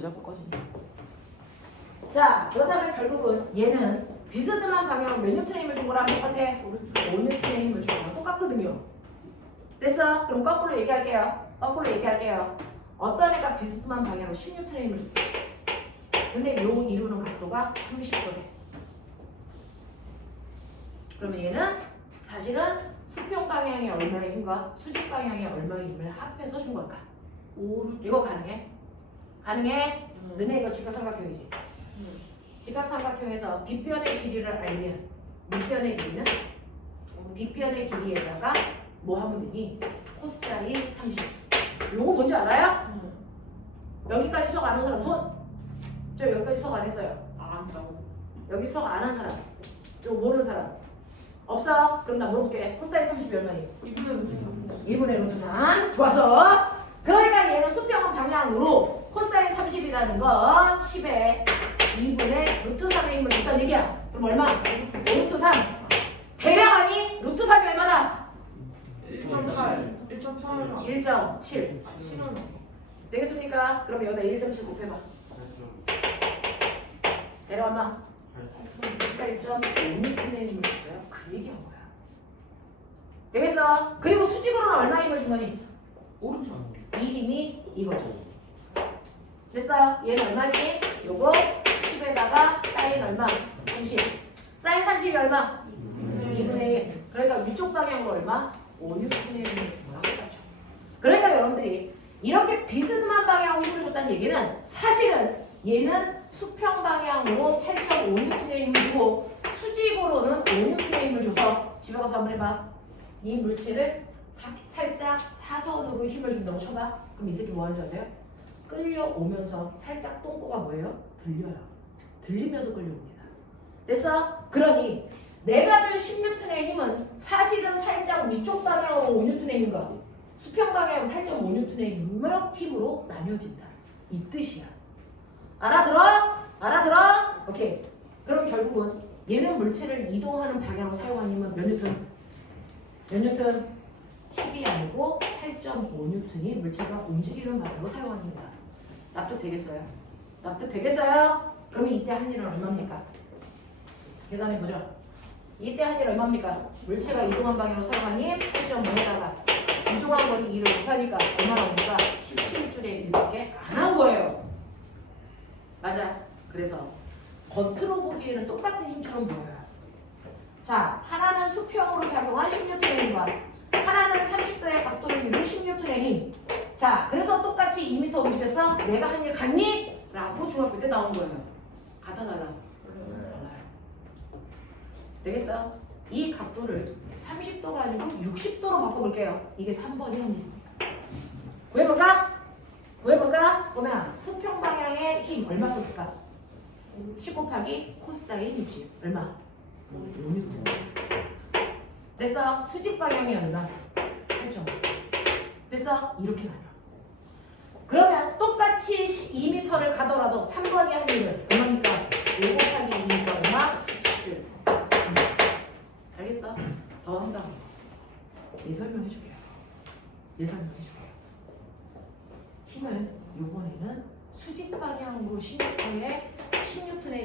자꾸 꺼진다. 자, 그렇다면 결국은 얘는 비스듬한 방향으로 몇 뉴턴의 힘을 준 거랑 똑같아? 5뉴턴의 힘을 준 거랑 똑같거든요. 됐어? 그럼 거꾸로 얘기할게요. 어떤 애가 비스듬한 방향으로 10뉴턴의 힘을 줬대? 근데 요 이루는 각도가 30도래. 그러면 얘는 사실은 수평 방향에 얼마의 힘과 수직 방향에 얼마의 힘을 합해서 준 걸까? 이거 가능해? 가능해? 너네 이거 직각삼각형이지? 직각삼각형에서 빗변의 길이를 알면 밑변의 길이는 빗변의 길이에다가 뭐 하면 되니? 코사인 30. 요거 뭔지 알아요? 여기까지 수학 안 한 사람 손? 저 여기까지 수학 안 했어요. 안 한다고? 여기 수학 안 한 사람? 이거 모르는 사람? 없어? 그럼 나 물어볼게. 코사인 30이 얼마니? 2분의 루트 3. 좋았어. 그러니까 얘는 수평 방향으로 코사인 30이라는 건 10에 2분의 루트 3의 힘을 줬다는 얘기야. 그럼 얼마? 루트 3. 대략 아니? 루트 3이 얼마나? 1.8 1.7. 신원 되겠습니까? 그럼 여기다 1.7 곱해봐. 대략 얼마? 그러니까 1.5N의 힘을 줬어요. 그 얘기한 거야. 되겠어? 그리고 수직으로는 얼마 힘을 준 거니? 오른쪽 이 힘이 이거죠. 됐어요? 얘는 얼마니? 요거 10에다가 사인 얼마? 30. 사인 30이 얼마? 2분의 1. 그러니까 위쪽 방향으로 얼마? 5N의 힘을 준다고 했죠. 그러니까 여러분들이 이렇게 비스듬한 방향으로 힘을 줬다는 얘기는 사실은 얘는 수평 방향으로 8.5N의 힘을 주고 수직으로는 5N의 힘을 줘서 집에 가서 한번 해봐. 이 물체를 살짝 사선으로 힘을 준다고 쳐봐. 그럼 이 새끼 뭐 하는 줄 아세요? 끌려오면서 살짝 똥꼬가 뭐예요? 들려요. 들리면서 끌려옵니다. 됐어? 그러니 내가 준 10N의 힘은 사실은 살짝 위쪽 방향으로 5N의 힘과 수평 방향으로 8.5N의 힘으로 나뉘어진다. 이 뜻이야. 알아들어? 알아들어? 오케이. 그럼 결국은 얘는 물체를 이동하는 방향으로 사용하는 힘은 몇 뉴턴? 몇 뉴턴? 10이 아니고 8.5N이 물체가 움직이는 방향으로 사용하는 힘이다. 납득되겠어요? 납득되겠어요? 그러면 이때 한 일은 얼마입니까? 계산해보죠. 이때 한 일은 얼마입니까? 물체가 이동한 방향으로 사용하는 힘 8.5에다가 이동한 거리 2를 곱하니까 얼마 나옵니까? 17줄에 1밖에 안 나온 거예요. 맞아. 그래서 겉으로 보기에는 똑같은 힘처럼 보여요. 자, 하나는 수평으로 작용한 10N의 힘과 하나는 30도의 각도를 이룬 10N의 힘. 자, 그래서 똑같이 2m 움직였어? 내가 한 일 같니? 라고 중학교 때 나온 거예요. 같아 달라? 달라요. 되겠어? 이 각도를 30도가 아니고 60도로 바꿔볼게요. 이게 3번의 힘입니다. 구해볼까? 구해볼까? 보면 수평 방향의 힘 얼마 썼을까? 10 곱하기 코사인 60 얼마? 5N. 됐어? 수직 방향이 얼마? 8.5. 됐어? 이렇게 나눠. 그러면 똑같이 2m를 가더라도 3번이 한 일은 얼마입니까? 5 곱하기 2가 얼마? 10줄. 알겠어? 더 한다. 얘 설명해줄게요. 얘 설명해줄게요. 힘을 요번에는 수직 방향으로 10N의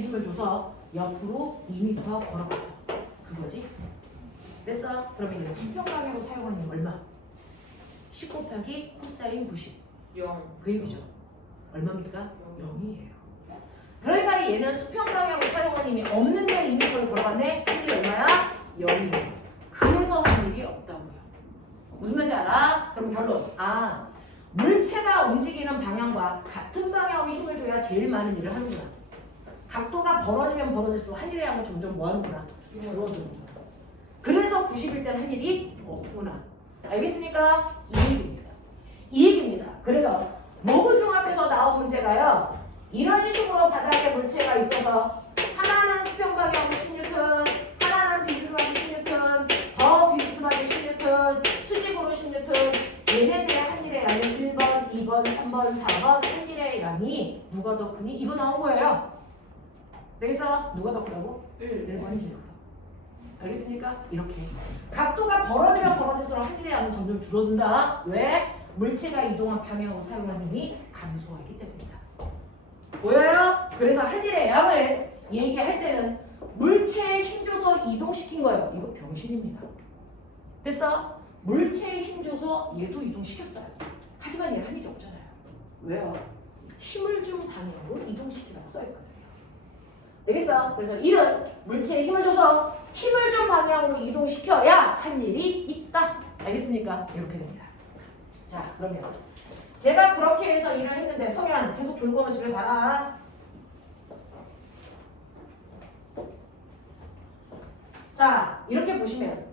힘을 줘서 옆으로 2m 걸어갔어. 그거지? 됐어? 그러면 얘는 수평 방향으로 사용하는 힘 얼마? 10 곱하기 코사인 90. 0 그 얘기죠. 얼마입니까? 0이에요. 그러니까 얘는 수평 방향으로 사용하는 힘이 없는데 2m를 걸어갔네? 힘이 얼마야? 0이에요. 그래서 할 일이 없다고요. 무슨 말인지 알아? 그럼 결론. 아, 물체가 움직이는 방향과 같은 방향으로 힘을 줘야 제일 많은 일을 하는구나. 각도가 벌어지면 벌어질수록 한 일의 양은 점점 뭐 하는구나? 줄어드는구나. 그래서 90일 때는 한 일이 없구나. 알겠습니까? 이 얘기입니다. 이 얘기입니다. 그래서 모근중합에서 나온 문제가요. 이런 식으로 바닥에 물체가 있어서 하나는 수평 방향으로 10N, 하나는 비스듬하게 10N, 더 비스듬하게 10N, 수직으로 10N. 얘네들의 한 일의 양은 1번, 2번, 3번, 4번 한 일의 양이 누가 더 크니? 이거 나온 거예요. 여기서 누가 더 크다고? 1번이 제일 크다. 알겠습니까? 이렇게 각도가 벌어지면 벌어질수록 한 일의 양은 점점 줄어든다. 왜? 물체가 이동한 방향으로 사용하는 힘이 감소하기 때문이다. 그래서 한일의 양을 얘기할 때는 물체에 힘줘서 이동시킨 거예요. 이거 병신입니다. 됐어? 물체에 힘줘서 얘도 이동시켰어요. 하지만 얘는 한일이 없잖아요. 왜요? 힘을 준 방향으로 이동시키라고 써있거든요. 되겠어? 그래서 일은 물체에 힘을 줘서 힘을 준 방향으로 이동시켜야 한 일이 있다. 알겠습니까? 이렇게 됩니다. 자, 그러면 제가 그렇게 해서 일을 했는데 성현 계속 졸고 오면 집에 가라. 자, 이렇게 보시면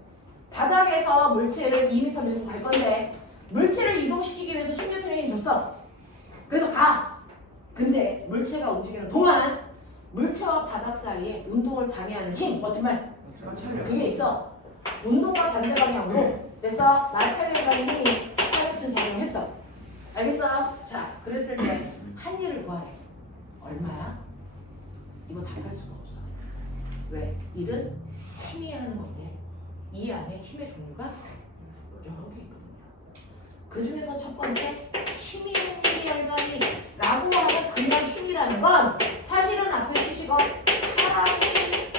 바닥에서 물체를 2m 내고 갈 건데 물체를 이동시키기 위해서 10N의 힘 줬어. 그래서 가. 근데 물체가 움직이는 동안 물체와 바닥 사이에 운동을 방해하는 힘, 멋진 말. 그게 있어. 운동과 반대 방향으로. 됐어? 마찰력이라는 힘이 사이버튼 작용을 했어. 알겠어? 자, 그랬을 때 한 일을 구하래. 얼마야? 이거 다 할 수가 없어. 왜? 일은 힘이 하는 건데 이 안에 힘의 종류가 여러 개 있거든요. 그 중에서 첫 번째 힘이 얼마니 라고 하는 그냥 힘이라는 건 사실은 앞에 쓰시고 사람이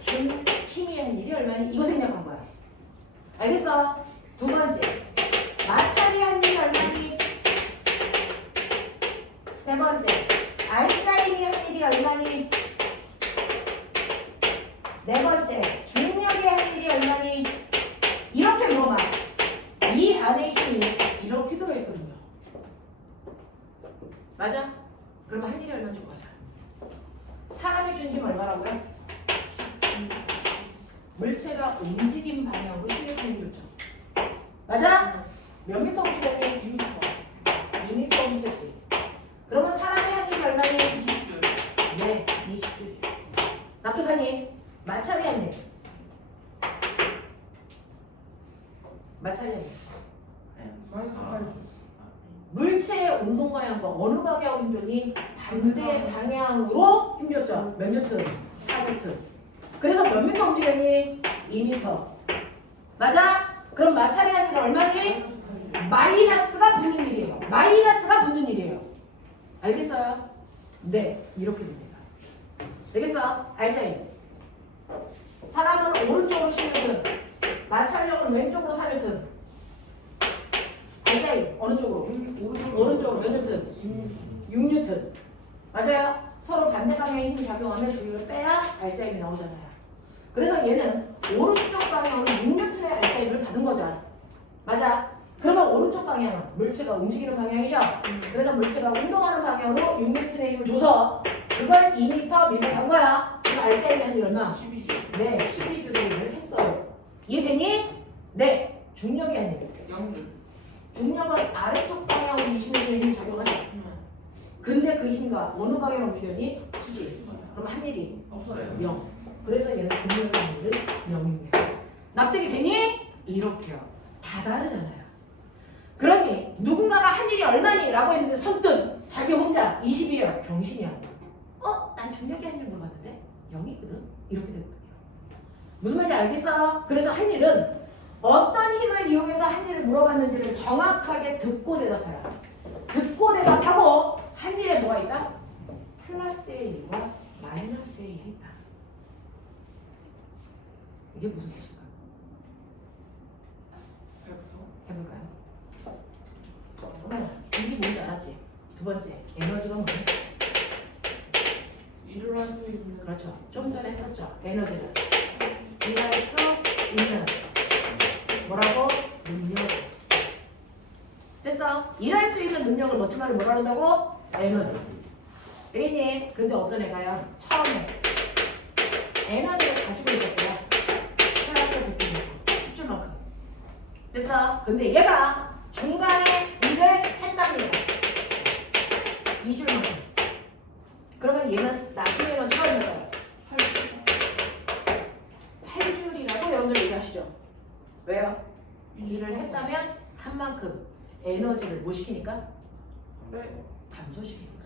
준 힘이 한 일이 얼마니 이거 생략한 거야. 알겠어? 두 번째 마찰이 한 일이 얼마니 세 번째 알짜임이 한 일이 얼마니 네 번째 중력의 한 일이 얼마니 이렇게 물어봐. 이 안에 힘이 이렇게 들어있거든요. 맞아? 그러면 한 일이 얼마인지 보자. 사람이 준 힘 얼마라고요? 물체가 움직임 방향으로 힘을 줬죠. 맞아? 몇 미터 움직였니? 2미터 움직였지. 그러면 사람이 한 힘이 얼마니? 20줄. 네, 20줄. 납득하니? 마찰이 한 힘. 마찰이 한 힘. 물체의 운동 방향과 어느 방향으로 힘줬니? 반대 방향으로 힘줬죠. 몇 뉴턴? 4뉴턴. 그래서 몇 미터 움직였니? 2미터. 맞아? 그럼 마찰이 한 일은 얼마니? 마이너스가 붙는 일이에요. 마이너스가 붙는 일이에요. 알겠어요? 네, 이렇게 됩니다. 되겠어? 알자이. 사람은 오른쪽으로 10뉴턴, 마찰력은 왼쪽으로 4뉴턴. 알자이. 어느 쪽으로? 오른쪽으로 몇 뉴턴? 6뉴턴. 맞아요? 서로 반대 방향에 힘이 작용하면 두유를 빼야 알자임이 나오잖아요. 그래서 얘는 오른쪽 방향으로 6뉴턴의 알자임을 받은 거잖아. 맞아? 그러면 오른쪽 방향은 물체가 움직이는 방향이죠? 그래서 물체가 운동하는 방향으로 6뉴턴의 힘을 줘서 그걸 2m 밀려간 거야. 그럼 알자임이 한 일 얼마? 12줄. 네, 12주를 했어요. 이해되니? 네, 중력이 한 일. 0줄. 중력은 아래쪽 방향으로 20m의 힘이 작용하죠. 근데 그 힘과 어느 방향으로 움직였니? 수지. 그럼 한 일이 없어요. 0. 그래서 얘는 중력의 한 일은 0입니다. 납득이 되니? 이렇게요. 다 다르잖아요. 그러니 누군가가 한 일이 얼마니? 라고 했는데 선뜻 자기 혼자 20이에요. 병신이야. 난 중력의 한 일 물어봤는데 0이거든? 이렇게 되거든요. 무슨 말인지 알겠어? 그래서 한 일은 어떤 힘을 이용해서 한 일을 물어봤는지를 정확하게 듣고 대답해라. 듣고 대답하고 한 일에 뭐가 있다? 플러스의 1과 마이너스의 1이 있다. 이게 무슨 뜻일까? 해볼까요? 이게 뭔지 알았지? 두 번째, 에너지가 뭐야? 일을 할 수 있는. 그렇죠. 좀 전에 했었죠. 에너지는 일할 수 있는 뭐라고? 능력. 됐어? 일할 수 있는 능력을 멋진 말로 뭐라 그런다고? 에너지. 되겠니? 근데 어떤 애가요? 처음에 에너지를 가지고 있었대요. 플러스를 듣고 10줄만큼. 됐어? 근데 얘가 중간에 일을 했답니다. 2줄만큼. 그러면 얘는 나중에 에너지가 얼마예요? 8줄이라고 여러분들 얘기하시죠. 왜요? 일을 했다면 한 만큼 에너지를 뭐 시키니까? 네. 감소시키니까.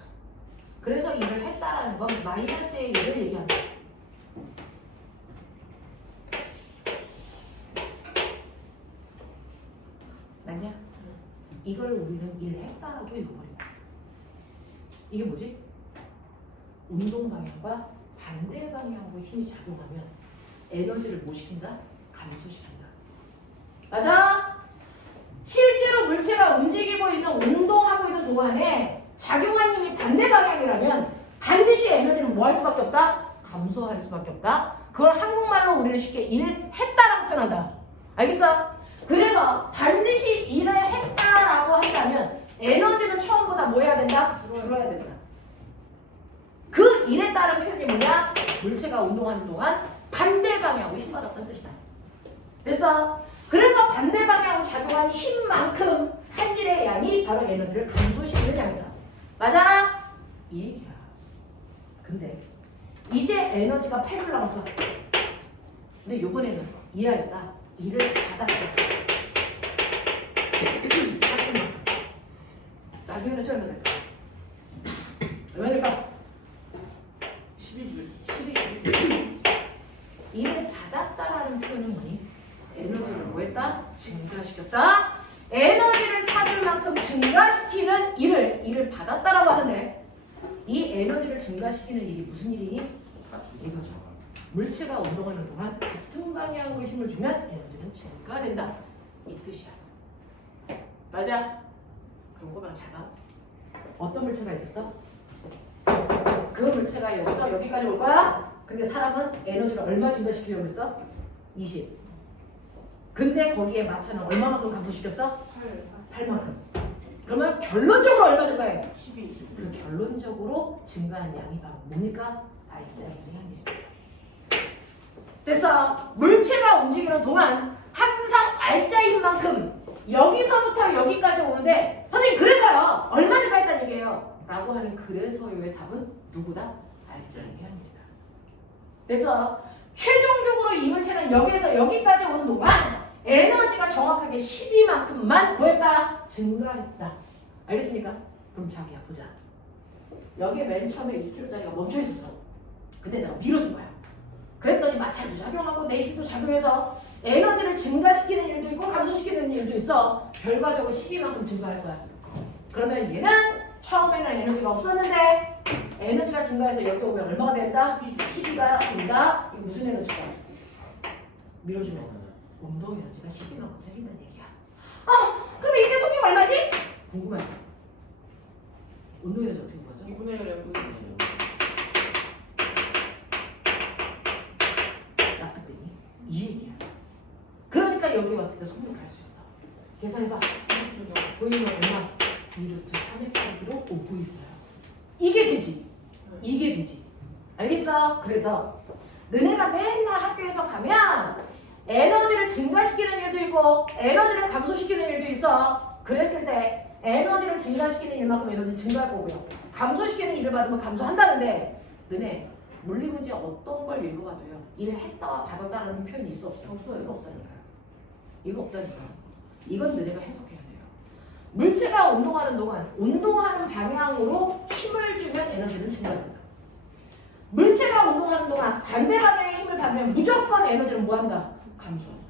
그래서 일을 했다라는 건 마이너스의 일을 얘기한다. 맞냐? 이걸 우리는 일했다라고 읽어버린다. 이게 뭐지? 운동 방향과 반대 방향으로 힘이 작용하면 에너지를 뭐 시킨다? 감소시킨다. 맞아? 실제로 물체가 움직이고 있는 운동하고 있는 동안에 작용한 힘이 반대 방향이라면 반드시 에너지는 뭐 할 수밖에 없다? 감소할 수밖에 없다. 그걸 한국말로 우리는 쉽게 일했다라고 표현한다. 알겠어? 그래서 반드시 일을 했다라고 한다면 에너지는 처음보다 뭐 해야 된다? 줄어야 된다. 그 일에 따른 표현이 뭐냐? 물체가 운동하는 동안 반대 방향으로 힘받았다는 뜻이다. 됐어? 그래서 반대 방향으로 작용한 힘만큼 한 일의 양이 바로 에너지를 감소시키는 양이다. 맞아? 이 얘기야. 근데 이제 에너지가 8을 남았어. 근데 이번에는 이하였다. 일을 받았다. 잠깐만. 나중에는 좀 얼마 될까? 얼마 될까? 12. 일을 받았다라는 표현은 뭐니? 에너지를 뭐 했다? 증가시켰다. 에너지를 사줄 만큼 증가시키는 일을 받았다라고 하는데 이 에너지를 증가시키는 일이 무슨 일이니? 이거죠. 물체가 운동하는 동안 같은 방향으로 힘을 주면 에너지는 증가된다. 이 뜻이야. 맞아? 그럼 꼬박 잘 봐. 어떤 물체가 있었어? 그 물체가 여기서 여기까지 올 거야? 근데 사람은 에너지를 얼마 증가시키려고 했어? 20. 근데 거기에 마차는 얼마만큼 감소시켰어? 8만큼. 그러면 결론적으로 얼마 증가해? 12. 그 결론적으로 증가한 양이 바로 뭡니까? 알짜의 양이에요. 됐어. 물체가 움직이는 동안 항상 알짜의 힘만큼 여기서부터 여기까지 오는데 선생님 그래서요. 얼마 증가했다는 얘기예요. 라고 하는 그래서요의 답은 누구다? 알짜의 양입니다. 됐죠? 최종적으로 이 물체는 여기에서 여기까지 오는 동안 에너지가 정확하게 12만큼만 뭐했다? 증가했다. 알겠습니까? 그럼 자기야 보자. 여기에 맨 처음에 2kg짜리가 멈춰 있었어. 근데 내가 밀어준 거야. 그랬더니 마찰도 작용하고 내 힘도 작용해서 에너지를 증가시키는 일도 있고 감소시키는 일도 있어. 결과적으로 12만큼 증가할 거야. 그러면 얘는 처음에는 에너지가 없었는데 에너지가 증가해서 여기 오면 얼마가 된다? 12가 된다. 이거 무슨 에너지가? 밀어주면 운동 에너지가 12만큼 생긴다는 얘기야. 그럼 이게 속력 얼마지? 궁금하죠? 운동 에너지 어떻게 구하죠? 2분의 1에 납득되니? 이 얘기야. 그러니까 여기 왔을 때 속력을 할 수 있어. 계산해봐. 보이는 얼마? 2루트 3의 8기로 오고 있어요. 이게 되지. 이게 되지. 알겠어? 그래서 너네가 맨날 학교에서 가면 에너지를 증가시키는 일도 있고 에너지를 감소시키는 일도 있어. 그랬을 때 에너지를 증가시키는 일만큼 에너지 증가할 거고요. 감소시키는 일을 받으면 감소한다는데 너네 물리 문제 어떤 걸 읽어봐도요. 일을 했다와 받았다라는 표현이 있어 없어? 없어요. 이거 없다니까요. 이거 없다니까요. 이건 너네가 해석해야 돼요. 물체가 운동하는 동안 운동하는 방향으로 힘을 주면 에너지는 증가된다. 물체가 운동하는 동안 반대 방향의 힘을 받으면 무조건 에너지는 뭐한다? 감소한다.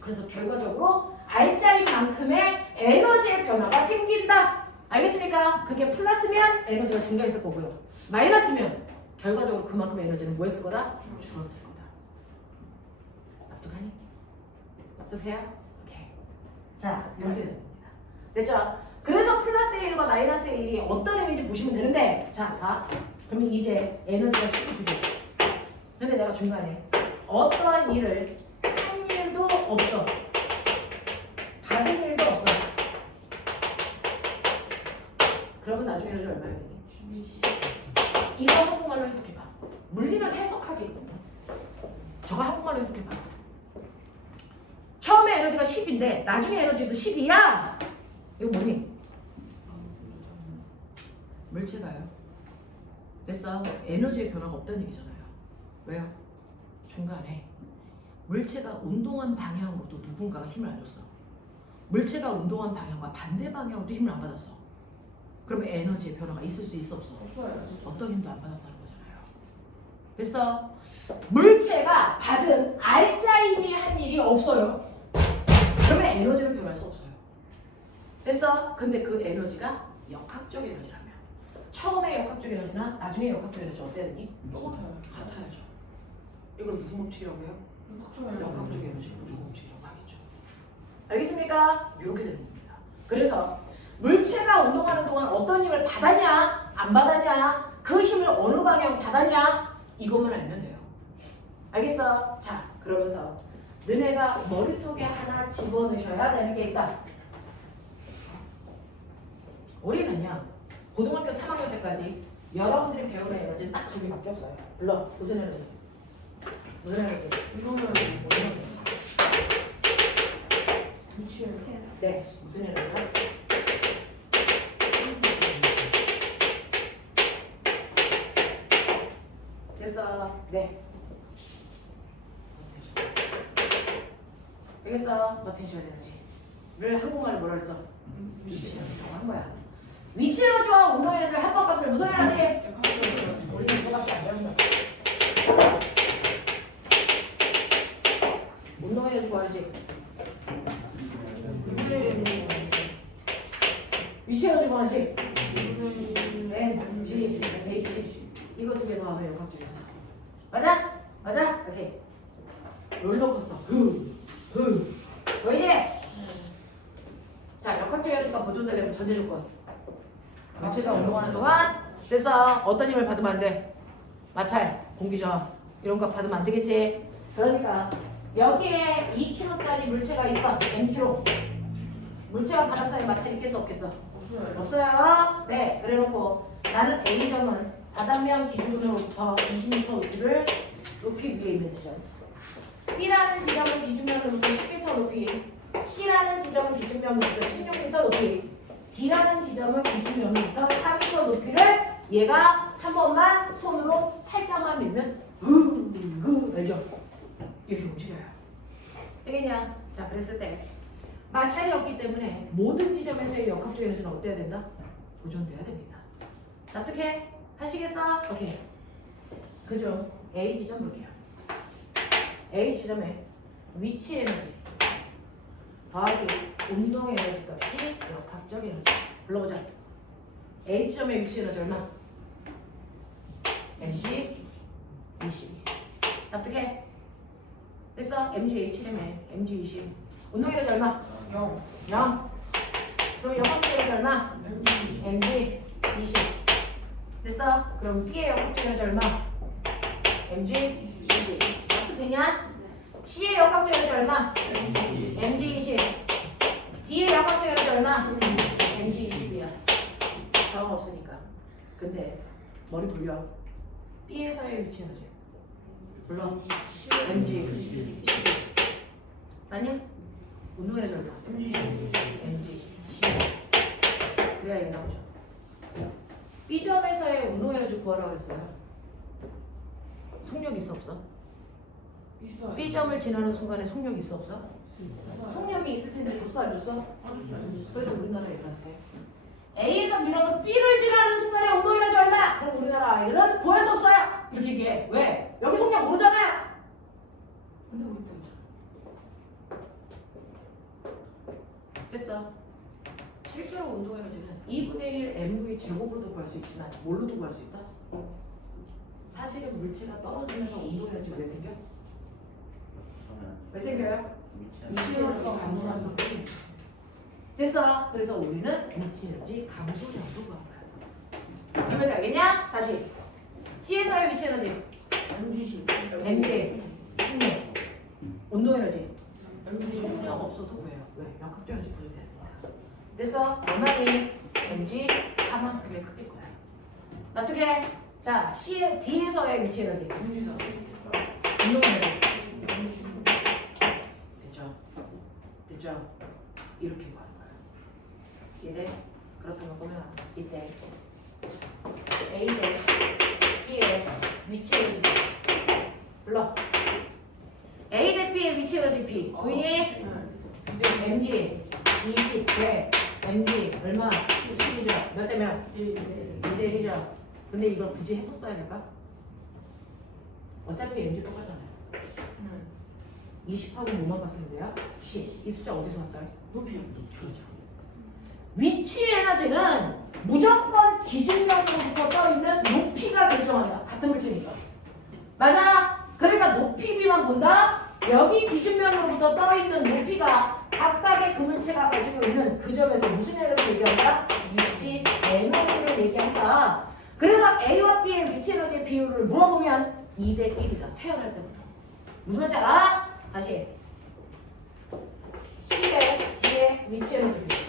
그래서 결과적으로 알짜이만큼의 에너지의 변화가 생긴다. 알겠습니까? 그게 플러스면 에너지가 증가했을 거고요. 마이너스면 결과적으로 그만큼 에너지는 뭐 했을 거다? 줄었을 거다. 납득하니? 납득해요? 오케이. 자, 이렇게 됩니다. 됐죠? 그래서 플러스의 1과 마이너스의 1이 어떤 의미인지 보시면 되는데 자, 봐. 그러면 이제 에너지가 12주고 근데 내가 중간에 어떠한 일을 한 일도 없어. 받은 일도 없어. 그러면 나중에 에너지 얼마야 되니? 이거 한국말로 해석해봐. 물리는 해석하기거든요. 저거 한국말로 해석해봐. 처음에 에너지가 10인데 나중에 에너지도 10이야. 이거 뭐니? 물체가요. 됐어. 에너지의 변화가 없다는 얘기잖아요. 왜요? 중간에 물체가 운동한 방향으로도 누군가가 힘을 안 줬어. 물체가 운동한 방향과 반대 방향으로도 힘을 안 받았어. 그러면 에너지의 변화가 있을 수 있어 없어? 없어요. 어떤 힘도 안 받았다는 거잖아요. 됐어? 물체가 받은 알짜 힘이 한 일이 없어요. 그러면 에너지는 변할 수 없어요. 됐어? 근데 그 에너지가 역학적 에너지라면 처음에 역학적 에너지나 나중에 역학적 에너지 어때야 되니? 똑같아요. 같아야죠. 이걸 무슨 법칙이라고 해요? 역학적 에너지 보존 법칙이라고 하겠죠. 알겠습니까? 이렇게 되는 겁니다. 그래서 물체가 운동하는 동안 어떤 힘을 받았냐, 안 받았냐, 그 힘을 어느 방향 받았냐, 이것만 알면 돼요. 알겠어? 자, 그러면서 너네가 머릿속에 하나 집어넣으셔야 되는 게 있다. 우리는요, 고등학교 3학년 때까지 여러분들이 배우는 에너지는 딱 두 개밖에 없어요. 물론 무슨 에너지? 무슨 에너지? 네, 무슨 에너지? 됐어. 네. 알겠어? 포텐셜 에너지를 한국말로 뭐라 그랬어? 위치 에너지라고 한 거야. 위치 에너지와 운동 에너지를 합법값을 무슨 에너지? 우리는 그거밖에 안 배운 거야. 운동 에너지 구하지. 위치 에너지 구하지. N, G, H. 이거 두 개 더하면 역학적 에너지. 맞아? 맞아? 오케이. 롤러코스터. 보이지? 자, 역학적 에너지가 보존되려면 전제 조건. 물체가 운동하는 동안 그래서 어떤 힘을 받으면 안 돼? 마찰, 공기저항 이런 거 받으면 안 되겠지? 그러니까 여기에 2kg짜리 물체가 있어. Mkg. 물체와 바닥 사이 마찰이 있겠어 없겠어? 없어요. 네, 그래놓고 나는 A점은 바닥면 기준으로부터 20m 높이를 높이 위에 있는 지점. B라는 지점은 기준면으로부터 10m 높이, C라는 지점은 기준면으로부터 16m 높이, D라는 지점은 기준면으로부터 4m 높이를 얘가 한 번만 손으로 살짝만 밀면 알죠? 이렇게 움직여요. 되겠냐? 자, 그랬을 때 마찰이 없기 때문에 모든 지점에서의 역학적 에너지는 어때야 된다? 보존돼야 됩니다. 납득해? 하시겠어? 오케이. 그죠? A 지점 볼게요. A 지점에 위치 에너지 더하기 운동 에너지 값이 역학적 에너지. 불러보자. A 지점의 위치 에너지 얼마? mg 20. 납득해? 됐어? mg H라며 mg 20. 운동 에너지 얼마? 0. 0. 그럼 역학적 에너지 얼마? mg 20. 됐어? 그럼 B의 역학적 에너지 얼마? mg 20. 납득되냐? C의 역학적 에너지 얼마? mg 20. D의 역학적 에너지 얼마? mg 20이야. 저항 없으니까. 근데 머리 돌려. B에서의 위치 에너지. 물론 mg 10. 맞냐? 운동 에너지 얼마? mg 10. 그래야 이게 나오죠. B점에서의 운동 에너지 구하라고 했어요. 속력 있어 없어? B점을 지나는 순간에 속력이 있어 없어? 속력이 있을 텐데 줬어 안 줬어? 그래서 우리나라 애들한테 A에서 밀어서 B를 지나는 순간에 운동 에너지 얼마? 그럼 우리나라 아이들은 구할 수 없어요. 이렇게 얘기해. 왜? 여기 속력 모르잖아요. 근데 우리 또 있잖아. 됐어. 실제로 운동 에너지는 2분의 1 mv 제곱으로도 구할 수 있지만 뭘로도 구할 수 있다? 사실은 물체가 떨어지면서 운동 에너지가 왜 생겨? 왜 생겨요? 위치에너지가 감소하는 거지. 됐어. 그래서 우리는 위치에너지 감소량도 구한 거야. 무슨 말인지 알겠냐? 다시. C에서의 위치에너지 mg 16. 운동 에너지 속력 없어도 구해요. 왜? 역학적 에너지 보존되는 거야. 그래서 얼마니? mg 4만 크게 크게 거야. 납득해? 자, C의 D에서의 위치 에너지 운동 에너지 됐죠? 이렇게 구하는 거야. 이해돼? 그렇다면 보면 이때 A 대 B의 위치 에너지 불러. A 대 B의 위치 에너지 B 보이니? mg 20 왜? mg 얼마? 10이죠? 몇 대 몇? 1대 1이죠? 근데 이걸 굳이 했었어야 될까? 어차피 mg 똑같잖아요. 20하고 뭐만 봤으면 돼요? 10. 이 숫자 어디서 왔어요? 높이요. 높이죠. 위치 에너지는 무조건 기준점으로부터 떠있는 높이가 결정한다. 같은 물체니까. 맞아? 그러니까 높이 비만 본다. 여기 기준면으로부터 떠있는 높이가 각각의 그물체가 가지고 있는 그 점에서 무슨 에너지를 얘기한다? 위치 에너지를 얘기한다. 그래서 A와 B의 위치 에너지의 비율을 물어보면 2대 1이다. 태어날 때부터. 무슨 말인지 알아? 다시. C의 D의 위치 에너지 비율.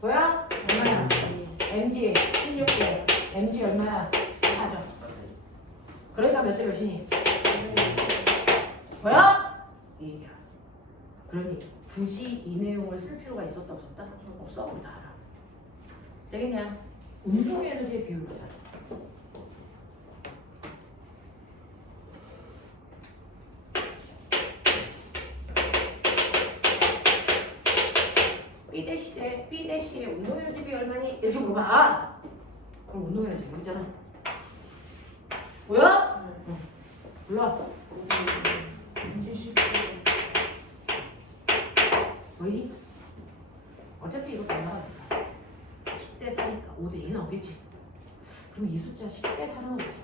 뭐야? 얼마야? MG 16대. MG 얼마야? 4죠. 그러니까 몇 대 몇이니? 뭐야? 이야. 그러니 굳이 이 내용을 쓸 필요가 있었다 없었다? 없어. 우리 다 알아. 되겠냐? 운동 에너지의 비율 보자. B 대시의 운동 에너지 비율 얼마니? 이렇게 물어봐. 아! 그럼 운동 에너지 여기 있잖아. 뭐야? 몰라. 왜? 어차피 이거 다 나가니까 10대 4니까 5대 2 나오겠지. 그럼 이 숫자 10대 4는 어디 있어?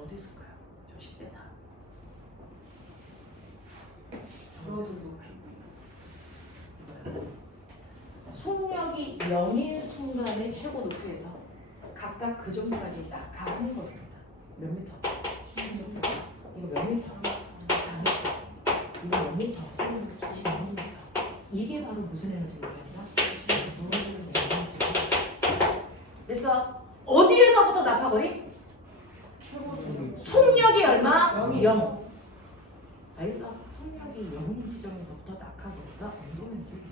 어디 있을까요? 저 10대 4. 속력이 0인 순간의 최고 높이에서 각각 그 정도까지 딱 가는 겁니다. 몇 미터? 이거 몇 미터? 4미터. 이거 몇 미터? 16미터. 이게 바로 무슨 에너지인가? 됐어? 어디에서부터 낙하거리? 속력이 얼마? 0. 알겠어? 속력이 0인 지점에서부터 낙하거리가 운동에너지예요.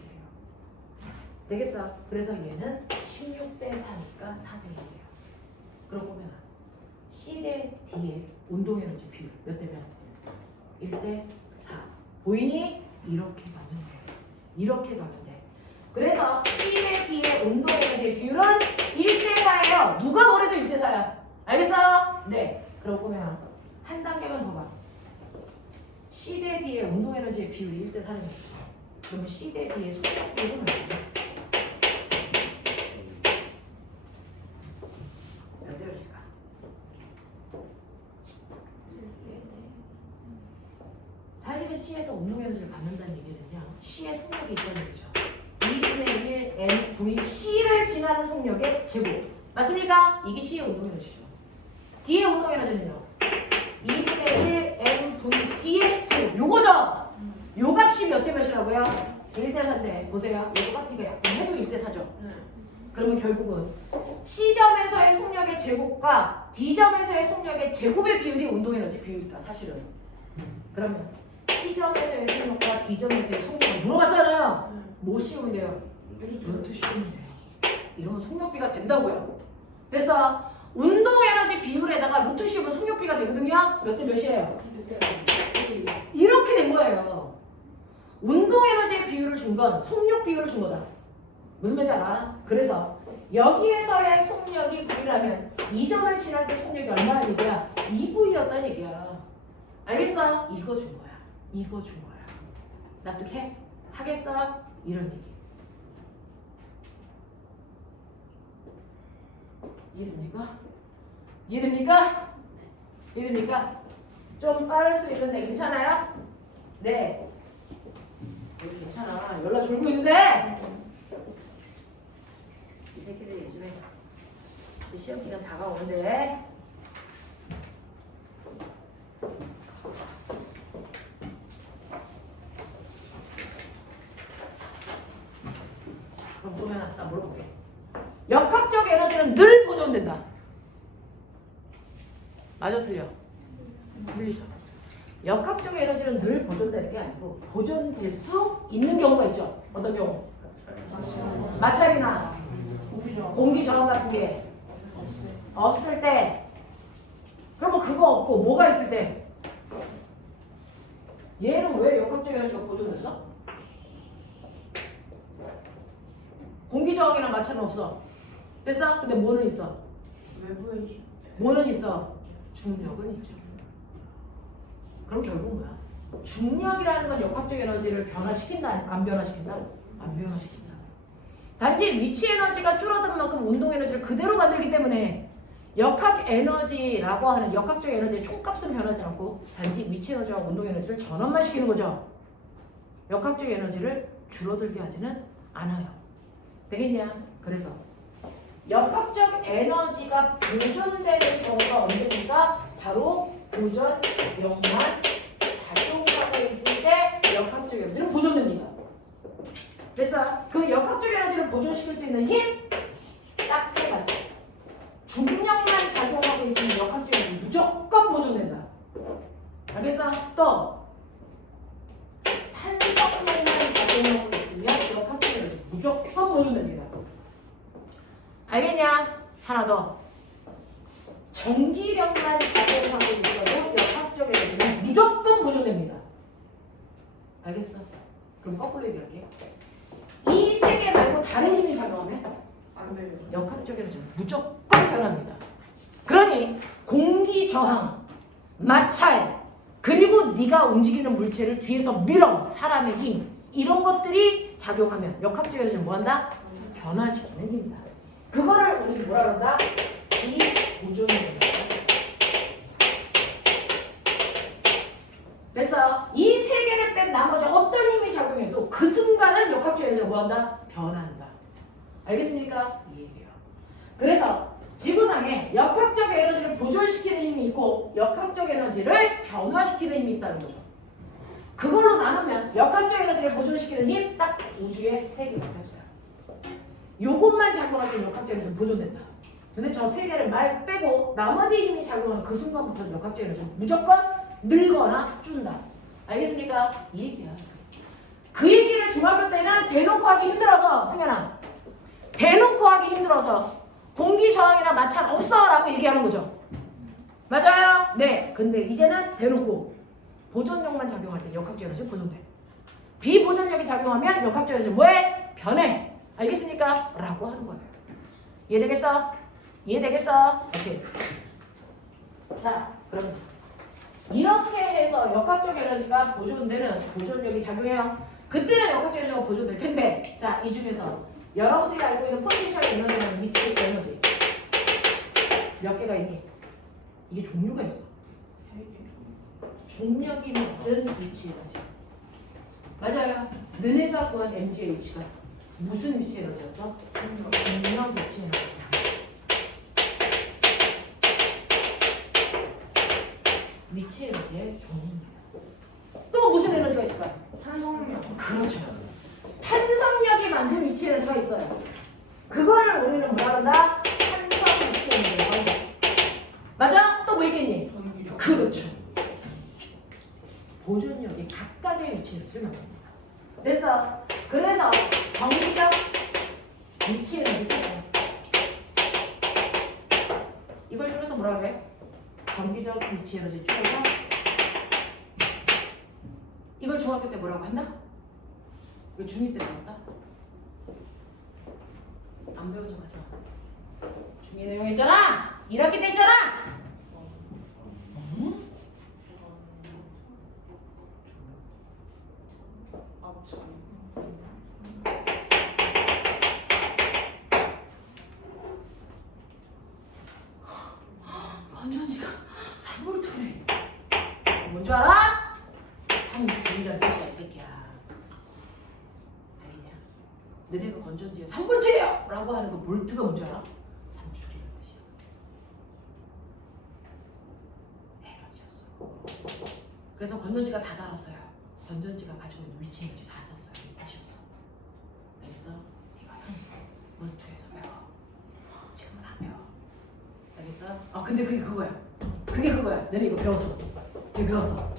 되겠어? 그래서 얘는 16대 4니까 4대 1이에요. 그러고 보면 C 대 D의 운동에너지 비율 몇 대면? 1대 4. 보이니? 이렇게 가면 돼. 이렇게 가면 돼. 그래서 C 대 D의 운동에너지 비율은 1대 4예요. 누가 뭐래도 1대 4야. 알겠어? 네. 그러고 보면 한 단계만 더 봐. C 대 D의 운동에너지의 비율이 1대 4는 그러면 C 대 D의 속력 비율은 얼마야? 몇 대를 줄까? 사실은 C에서 운동에너지를 갖는다는 얘기는요. C의 속력이 있다는 얘기죠. 2분의 1 M V C를 지나는 속력의 제곱. 맞습니까? 이게 C의 운동에너지죠. D의 운동에너지는요. 2분의 1 M V D의 제곱. 요거죠? 요 값이 몇 대 몇이라고요? 1대 4인데 보세요. 이거 같으니까 약간 해도 1대 4죠. 그러면 결국은 C점에서의 속력의 제곱과 D점에서의 속력의 제곱의 비율이 운동에너지 비율이다. 사실은. 그러면 C점에서의 속력과 D점에서의 속력을 물어봤잖아요. 뭐 씌우면 돼요? 루트 씌우면 돼요. 이러면 속력비가 된다고요. 그래서 운동에너지 비율에다가 루트 씌우면 속력비가 되거든요. 몇 대 몇이에요? 이렇게 된 거예요. 운동에너지의 비율을 준 건 속력 비율을 준 거다. 무슨 말인지 알아? 그래서 여기에서의 속력이 V라면 이 점을 지날 때 속력이 얼마나 얘기야? 2V였다는 얘기야. 알겠어? 이거 준 거야. 이거 준 거야. 납득해? 하겠어? 이런 얘기. 이해됩니까? 이해됩니까? 이해됩니까? 좀 빠를 수 있는데 괜찮아요? 네. 괜찮아. 연락 졸고 있는데 이 새끼들이 요즘에 시험 기간 다가오는데 그럼 보면 나 물어볼게. 역학적 에너지는 늘 보존된다. 맞아 틀려? 틀리죠. 역학적 에너지는 늘 보존되는 게 아니고 보존될 수 있는 경우가 있죠. 어떤 경우? 마찰이나 공기 저항 같은 게 없을 때. 그러면 그거 없고 뭐가 있을 때? 얘는 왜 역학적 에너지가 보존됐어? 공기 저항이나 마찰은 없어. 됐어? 근데 뭐는 있어? 뭐는 있어? 중력은 있죠. 그럼 결국은 뭐야? 중력이라는 건 역학적 에너지를 변화시킨다, 안 변화시킨다? 안 변화시킨다. 단지 위치 에너지가 줄어든 만큼 운동 에너지를 그대로 만들기 때문에 역학 에너지라고 하는 역학적 에너지의 총값은 변하지 않고 단지 위치 에너지와 운동 에너지를 전환만 시키는 거죠. 역학적 에너지를 줄어들게 하지는 않아요. 되겠냐? 그래서 역학적 에너지가 보존되는 경우가 언제입니까? 바로 보존력만 작용하고 있을 때 역학적 에너지는 보존됩니다. 그래서 그 역학적 에너지를 보존시킬 수 있는 힘 딱 세 가지. 중력만 작용하고 있으면 역학적 에너지 무조건 보존된다. 알겠어? 또 탄성력만 작용하고 있으면 역학적 에너지 무조건 보존됩니다. 알겠냐? 하나 더. 전기력만 작용하고 있어도 역학적 에너지는 무조건 보존됩니다. 알겠어? 그럼 거꾸로 얘기할게. 이 세 개 말고 다른 힘이 작용하면 안 돼요. 역학적 에너지는 무조건 변합니다. 그러니 공기 저항, 마찰, 그리고 네가 움직이는 물체를 뒤에서 밀어, 사람의 힘 이런 것들이 작용하면 역학적 에너지는 뭐한다? 변화시키는 힘이다. 그거를 우리 뭐라 그런다? 비보존입니다. 됐어? 이 세 개를 뺀 나머지 어떤 힘이 작용해도 그 순간은 역학적 에너지가 뭐한다? 변한다. 알겠습니까? 이 얘기예요. 그래서 지구상에 역학적 에너지를 보존시키는 힘이 있고 역학적 에너지를 변화시키는 힘이 있다는 거죠. 그걸로 나누면 역학적 에너지를 보존시키는 힘 딱 우주에 세 개밖에 없어요. 요것만 작용할 때 역학적 에너지는 보존된다. 근데 저 세 개를 말 빼고 나머지 힘이 작용하는 그 순간부터 역학적 에너지는 무조건 늘거나 준다. 알겠습니까? 이 얘기야. 그 얘기를 중학교 때는 대놓고 하기 힘들어서 승현아 대놓고 하기 힘들어서 공기 저항이나 마찰 없어 라고 얘기하는 거죠. 맞아요? 네. 근데 이제는 대놓고 보존력만 작용할 때 역학적 에너지 보존돼. 비보존력이 작용하면 역학적 에너지 뭐해? 변해. 알겠습니까? 라고 하는 거예요. 이해되겠어? 이해되겠어? 오케이. 자, 그럼 이렇게 해서 역학적 에너지가 보존되는 보존력이 작용해요. 그때는 역학적 에너지가 보존될 텐데 자, 이 중에서 여러분들이 알고 있는 포텐셜 에너지라는 미치 에너지 몇 개가 있니? 이게 종류가 있어. 세 개. 중력이 만든 위치 에너지. 맞아요. 너네가 구한 MGH가 무슨 위치 에너지였어? 중력 위치 에너지. 위치 에너지의 종류입니다. 또 무슨 에너지가 있을까요? 탄성력. 그렇죠. 탄성력이 만든 위치 에너지가 있어요. 그거를 우리는 뭐라 한다? 탄성 위치 에너지라고 한다. 맞아? 또 뭐 있겠니? 전기력. 그렇죠. 보존력이 각각의 위치 에너지를 만듭니다. 됐어. 그래서 정기적 위치 에너지가 있어요. 이걸 줄여서 뭐라 그래? 정기적 위치 에너지 줄여서 이걸 중학교 때 뭐라고 한다? 이거 중2 때 배웠다? 안 배운 척 하지 마. 중2 내용 있잖아! 1학기 때 있잖아! 응? 앞전. 건전지가 3볼트래. 뭔 줄 알아? 3줄이란 뜻이야, 이 새끼야. 알겠냐? 너네가 건전지에 3볼트예요! 라고 하는 그 볼트가 뭔 줄 알아? 3줄이란 뜻이야. 에너지였어. 그래서 건전지가 다 달았어요. 건전지가 가지고 있는 위치 에너지 다 썼어요. 이 뜻이었어. 알겠어? 이거는 물투에서 배워. 지금은 안 배워. 알겠어? 근데 그게 그거야. 그게 그거야. 너네 이거 배웠어. 이거 배웠어.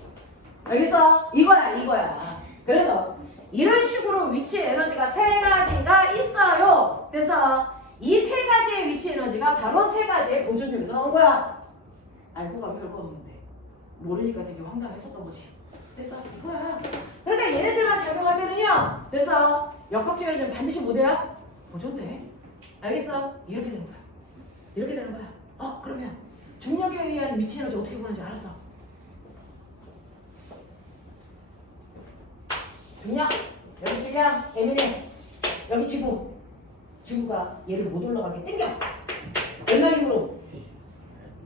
알겠어? 이거야. 그래서 이런 식으로 위치 에너지가 세 가지가 있어요. 그래서 이 세 가지의 위치 에너지가 바로 세 가지의 보존력에서 나온 거야. 알고 가면 별거 없는데 모르니까 되게 황당했었던 거지. 됐어? 이거야. 그러니까 얘네들만 작용할 때는요. 됐어? 역학적 에너지는 반드시 뭐돼요? 보존돼. 알겠어? 이렇게 되는 거야. 이렇게 되는 거야. 그러면 중력에 의한 위치 에너지 어떻게 보는지 알았어? 중력, 여기 질량, M이네. 여기 지구. 지구가 얘를 못 올라가게 당겨. 얼마 힘으로?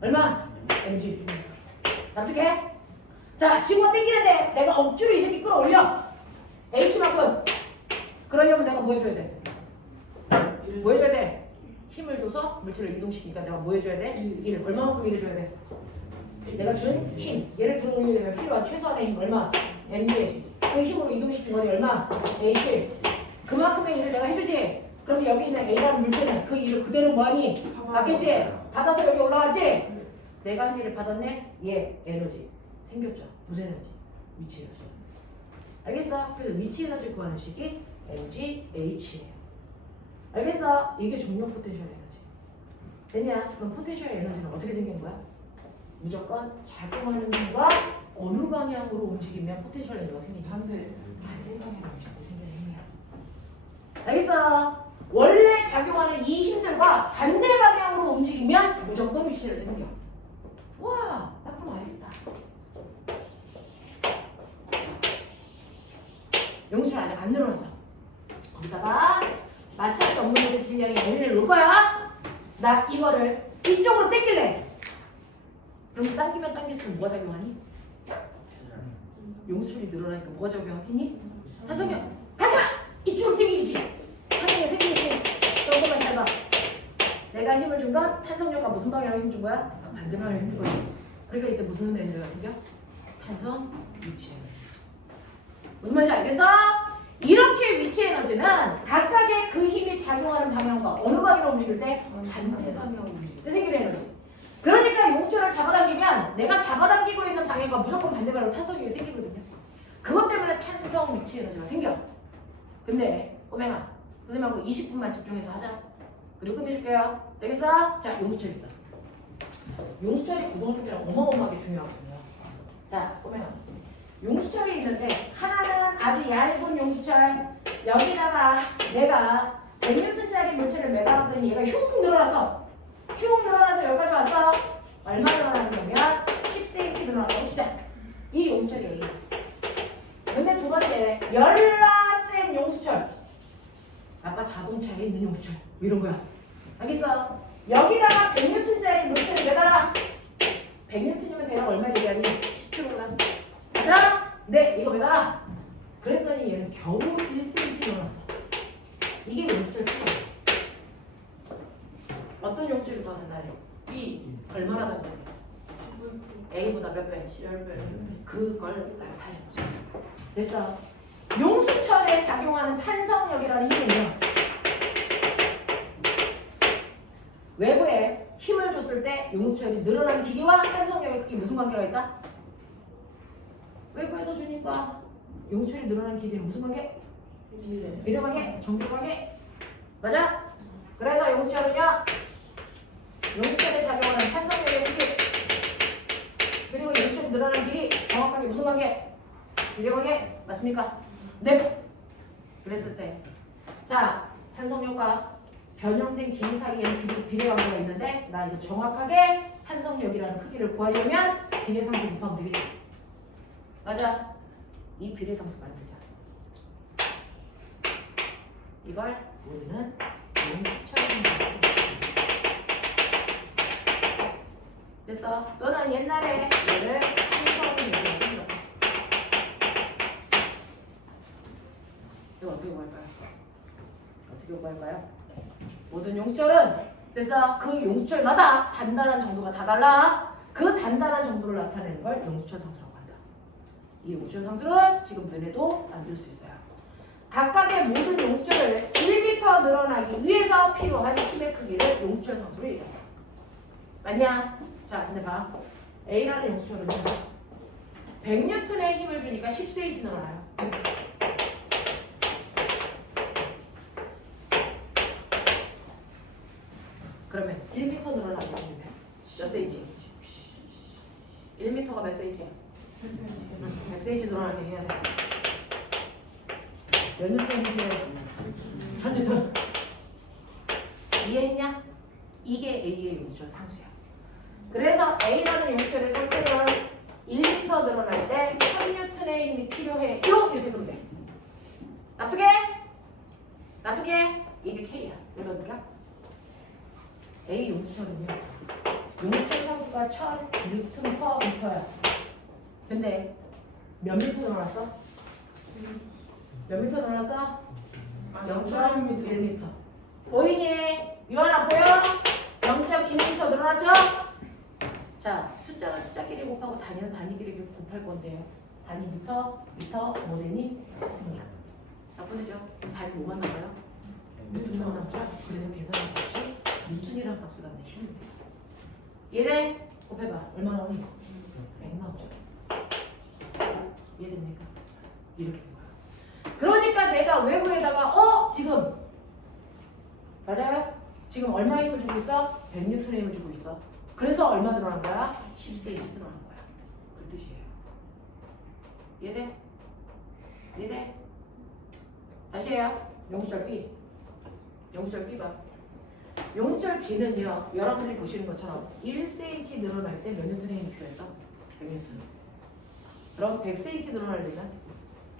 얼마? mg. 납득해? 자, 지구가 당기는데 내가 억지로 이 새끼 끌어올려. h만큼. 그러려면 내가 뭐 해줘야 돼? 뭐 해줘야 돼? 힘을 줘서 물체를 이동시키니까 내가 뭐 해줘야 돼? 1. 얼마만큼 일해줘야 돼? 내가 준 힘. 얘를 들어올리려면 필요한 최소한의 힘 얼마? mg. 그 힘으로 이동시킨 거리 얼마? h. 그만큼의 일을 내가 해주지. 그럼 여기 있는 A라는 물체는 그 일을 그대로 뭐하니? 받겠지? 받아서 여기 올라왔지? 내가 한 일을 받았네? 얘 에너지 생겼죠? 무슨 에너지? 위치 에너지. 알겠어? 그래서 위치 에너지를 구하는 식이 mg, h예요. 알겠어? 이게 종료 포텐셜 에너지. 됐냐? 그럼 포텐셜 에너지는 어떻게 생긴 거야? 무조건 작용하는 힘과 어느 방향으로 움직이면 포텐셜 에너지가 생기냐? 반대 방향으로 움직이고 생기는 힘이야. 알겠어? 원래 작용하는 이 힘들과 반대 방향으로 움직이면 무조건 위치 에너지 생겨. 와, 딱 그럼 알겠다. 용수를 아직 안 늘어났어. 거기다가 마찰이 없는 곳에 질량이 M을 놓을 거야. 나 이거를 이쪽으로 당길래. 그럼 당기면 당길수록 뭐가 작용하니? 용수율이 늘어나니까 뭐가 작용하니? 탄성력. 가자! 이쪽으로 당기지. 탄성력 생기지. 조금만 잘 봐. 내가 힘을 준 건 탄성력과 무슨 방향으로 힘 준 거야? 반대 방향으로 힘 준 거야. 그러니까 이때 무슨 에너지가 생겨? 탄성, 위치 에너지. 무슨 말인지 알겠어? 이렇게 위치 에너지는 각각의 그 힘이 작용하는 방향과 어느 방향으로 움직일 때? 반대 방향으로 움직일 때 생기는 에너지. 그러니까 용수철을 잡아당기면 내가 잡아당기고 있는 방향과 무조건 반대 방향으로 탄성이 생기거든요. 그것 때문에 탄성 위치 에너지가 생겨. 근데 꼬맹아, 선생님하고 20분만 집중해서 하자. 그리고 끝내줄게요. 되겠어? 자, 용수철 있어. 용수철이 고등학교 때랑 어마어마하게 중요하거든요. 자, 꼬맹아. 용수철이 있는데 하나는 아주 얇은 용수철. 여기다가 내가 100N짜리 물체를 매달았더니 얘가 흉 늘어났어. 흉 늘어나서 여기까지 왔어. 얼마 늘어났냐면 10cm 늘어났다고 치자. 이 용수철이에요. 근데 두 번째, 열나 센 용수철. 아빠 자동차에 있는 용수철. 뭐 이런 거야. 알겠어? 여기다가 100N짜리 물체를 매달아. 100N이면 대략 얼마 얘기하니? 10kg. 맞아? 네, 이거 매달아. 그랬더니 얘는 겨우 1cm 늘어났어. 이게 용수철 필요해. 어떤 용수철이 더 단단해? B. 얼마나 단단해? A보다 몇 배? 10배. 그걸 나타내보자. 됐어. 용수철에 작용하는 탄성력이라는 힘은요. 외부에 힘을 줬을 때 용수철이 늘어나는 기계와 탄성력의 크기 무슨 관계가 있다? 외부에서 주니까 용수철이 늘어나는 기계는 무슨 관계? 미래 관계? 정비 관계? 맞아? 그래서 용수철은요. 용수철에 작용하는 탄성력의 크기 그리고 용수철이 늘어나는 길이 정확하게 무슨 관계? 미래 관계? 맞습니까? 네. 그랬을 때 자, 탄성력과 변형된 길이 사이에는 비례 관계가 있는데 나 이거 정확하게 탄성력이라는 크기를 구하려면 비례상수 곱하면 되겠지. 맞아. 이 비례상수 만들자. 이걸 우리는 용수철. 됐어. 또는 옛날에 얘를 탄성력이라고. 이거 어떻게 구할까요? 어떻게 구할까요? 모든 용수철은 됐어. 그 용수철마다 단단한 정도가 다 달라. 그 단단한 정도를 나타내는 걸 용수철 상수라고 한다. 이 용수철 상수는 지금 너네도 만들 수 있어요. 각각의 모든 용수철을 1m 늘어나기 위해서 필요한 힘의 크기를 용수철 상수로 얘기한다. 맞냐? 자, 근데 봐. A라는 용수철은 100N의 힘을 주니까 10cm 늘어나요. 그러면 1m 늘어나게 되면 몇 cm? 1m가 몇 cm? 100cm 늘어나게 해야 돼. 몇 뉴턴이 필요해? 1000뉴턴. 이해했냐? 이게 A의 용수철 상수야. 그래서 A라는 용수철의 상수는 1m 늘어날 때 1000N의 힘이 필요해. 이렇게 쓰면 돼. 놔둘게. 이게 K야. 여기다 놓을까? A 용수철은요. 용수철 상수가 1000Nm/m야. 근데 몇 미터 늘어났어? 몇 미터 늘어났어? 0.1m. 보이니? 유한아 보여? 0.1m 늘어났죠? 자, 숫자는 숫자끼리 곱하고 단위는 단위끼리 곱할 건데요. 단위 미터, 모델이 생략. 나쁘죠? 단위 뭐만 나와요? 뉴턴만 나오죠? 그래서 계산할 값이 뉴턴이라는 값보다 힘입니다. 얘네 곱해봐. 얼마 나오니? 100 나오죠. 이해됩니까? 이렇게 된 거야. 그러니까 내가 외부에다가 지금 맞아요? 지금 얼마 힘을 주고 있어? 100N의 힘을 주고 있어. 그래서 얼마 들어간 거야? 10cm 들어간 거야. 그 뜻이에요. 이해돼? 이해돼? 다시 해요. 용수절 B. 용수절 B 봐. 용수절 B는요. 여러분들이 보시는 것처럼 1cm 늘어날 때 몇 N의 힘이 필요했어? 100N. 그럼 100cm 늘어나려면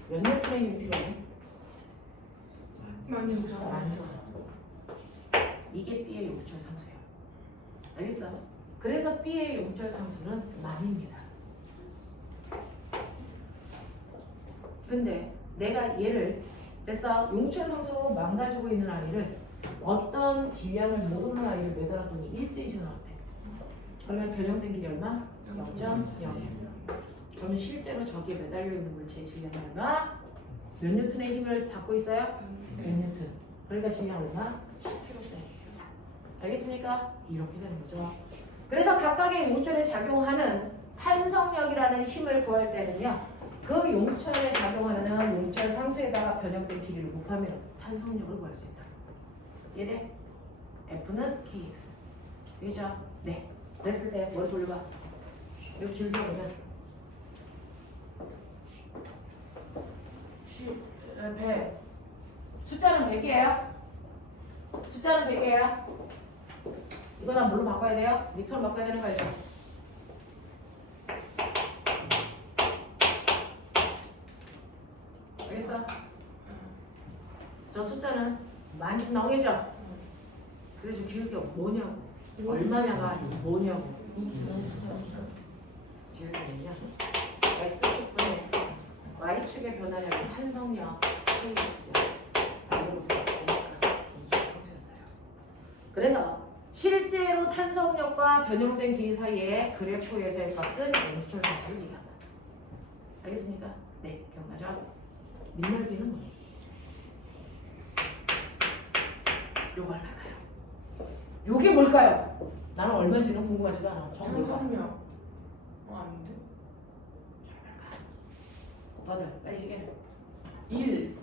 몇 N의 힘이 필요해? 많이 오잖아. 많이 들어가. 이게 B의 용수철 상수예요. 알겠어? 그래서 B의 용수철 상수는 만입니다. 근데 내가 얘를 됐어? 용수철 상수 망가지고 있는 아이를 어떤 질량을 모르는 아이를 매달았더니 1cm 나왔대. 그러면 변형된 길이 얼마? 0.0. 그러면 실제로 저기에 매달려 있는 물체의 질량이 얼마? 몇 뉴턴의 힘을 받고 있어요? 100뉴턴. 그러니까 질량 얼마? 10kg짜리예요. 알겠습니까? 이렇게 되는 거죠. 그래서 각각의 용수철에 작용하는 탄성력이라는 힘을 구할 때는요. 그 용수철에 작용하는 용수철 상수에다가 변형된 길이를 곱하면 탄성력을 구할 수 있다. 얘네 F는 KX. 되죠? 네. 됐을 때 머리 돌려봐. 이거 길게 보면 100. 숫자는 100이에요. 숫자는 100이에요. 이거 다 뭘로 바꿔야 돼요? 미터로 바꿔야 되는 거 알죠? 알겠어? 저 숫자는 많이 나오겠죠? 그래서 기울기 뭐냐고 얼마냐가 아니고 뭐냐고 기울기는요 X축분의 Y축의 변화량은 탄성력 KX죠. 그래서 실제로 탄성력과 변형된 길이 사이의 그래프에서의 값은 용수철 상수를 얘기한다. 알겠습니까? 네, 기억나죠? 민열비는 뭐예요? 요거 얼마일까요? 요게 뭘까요? 나는 얼마인지는 궁금하지가 않아. 정말 설명. 아닌데? 오빠들 빨리 얘기해. 1.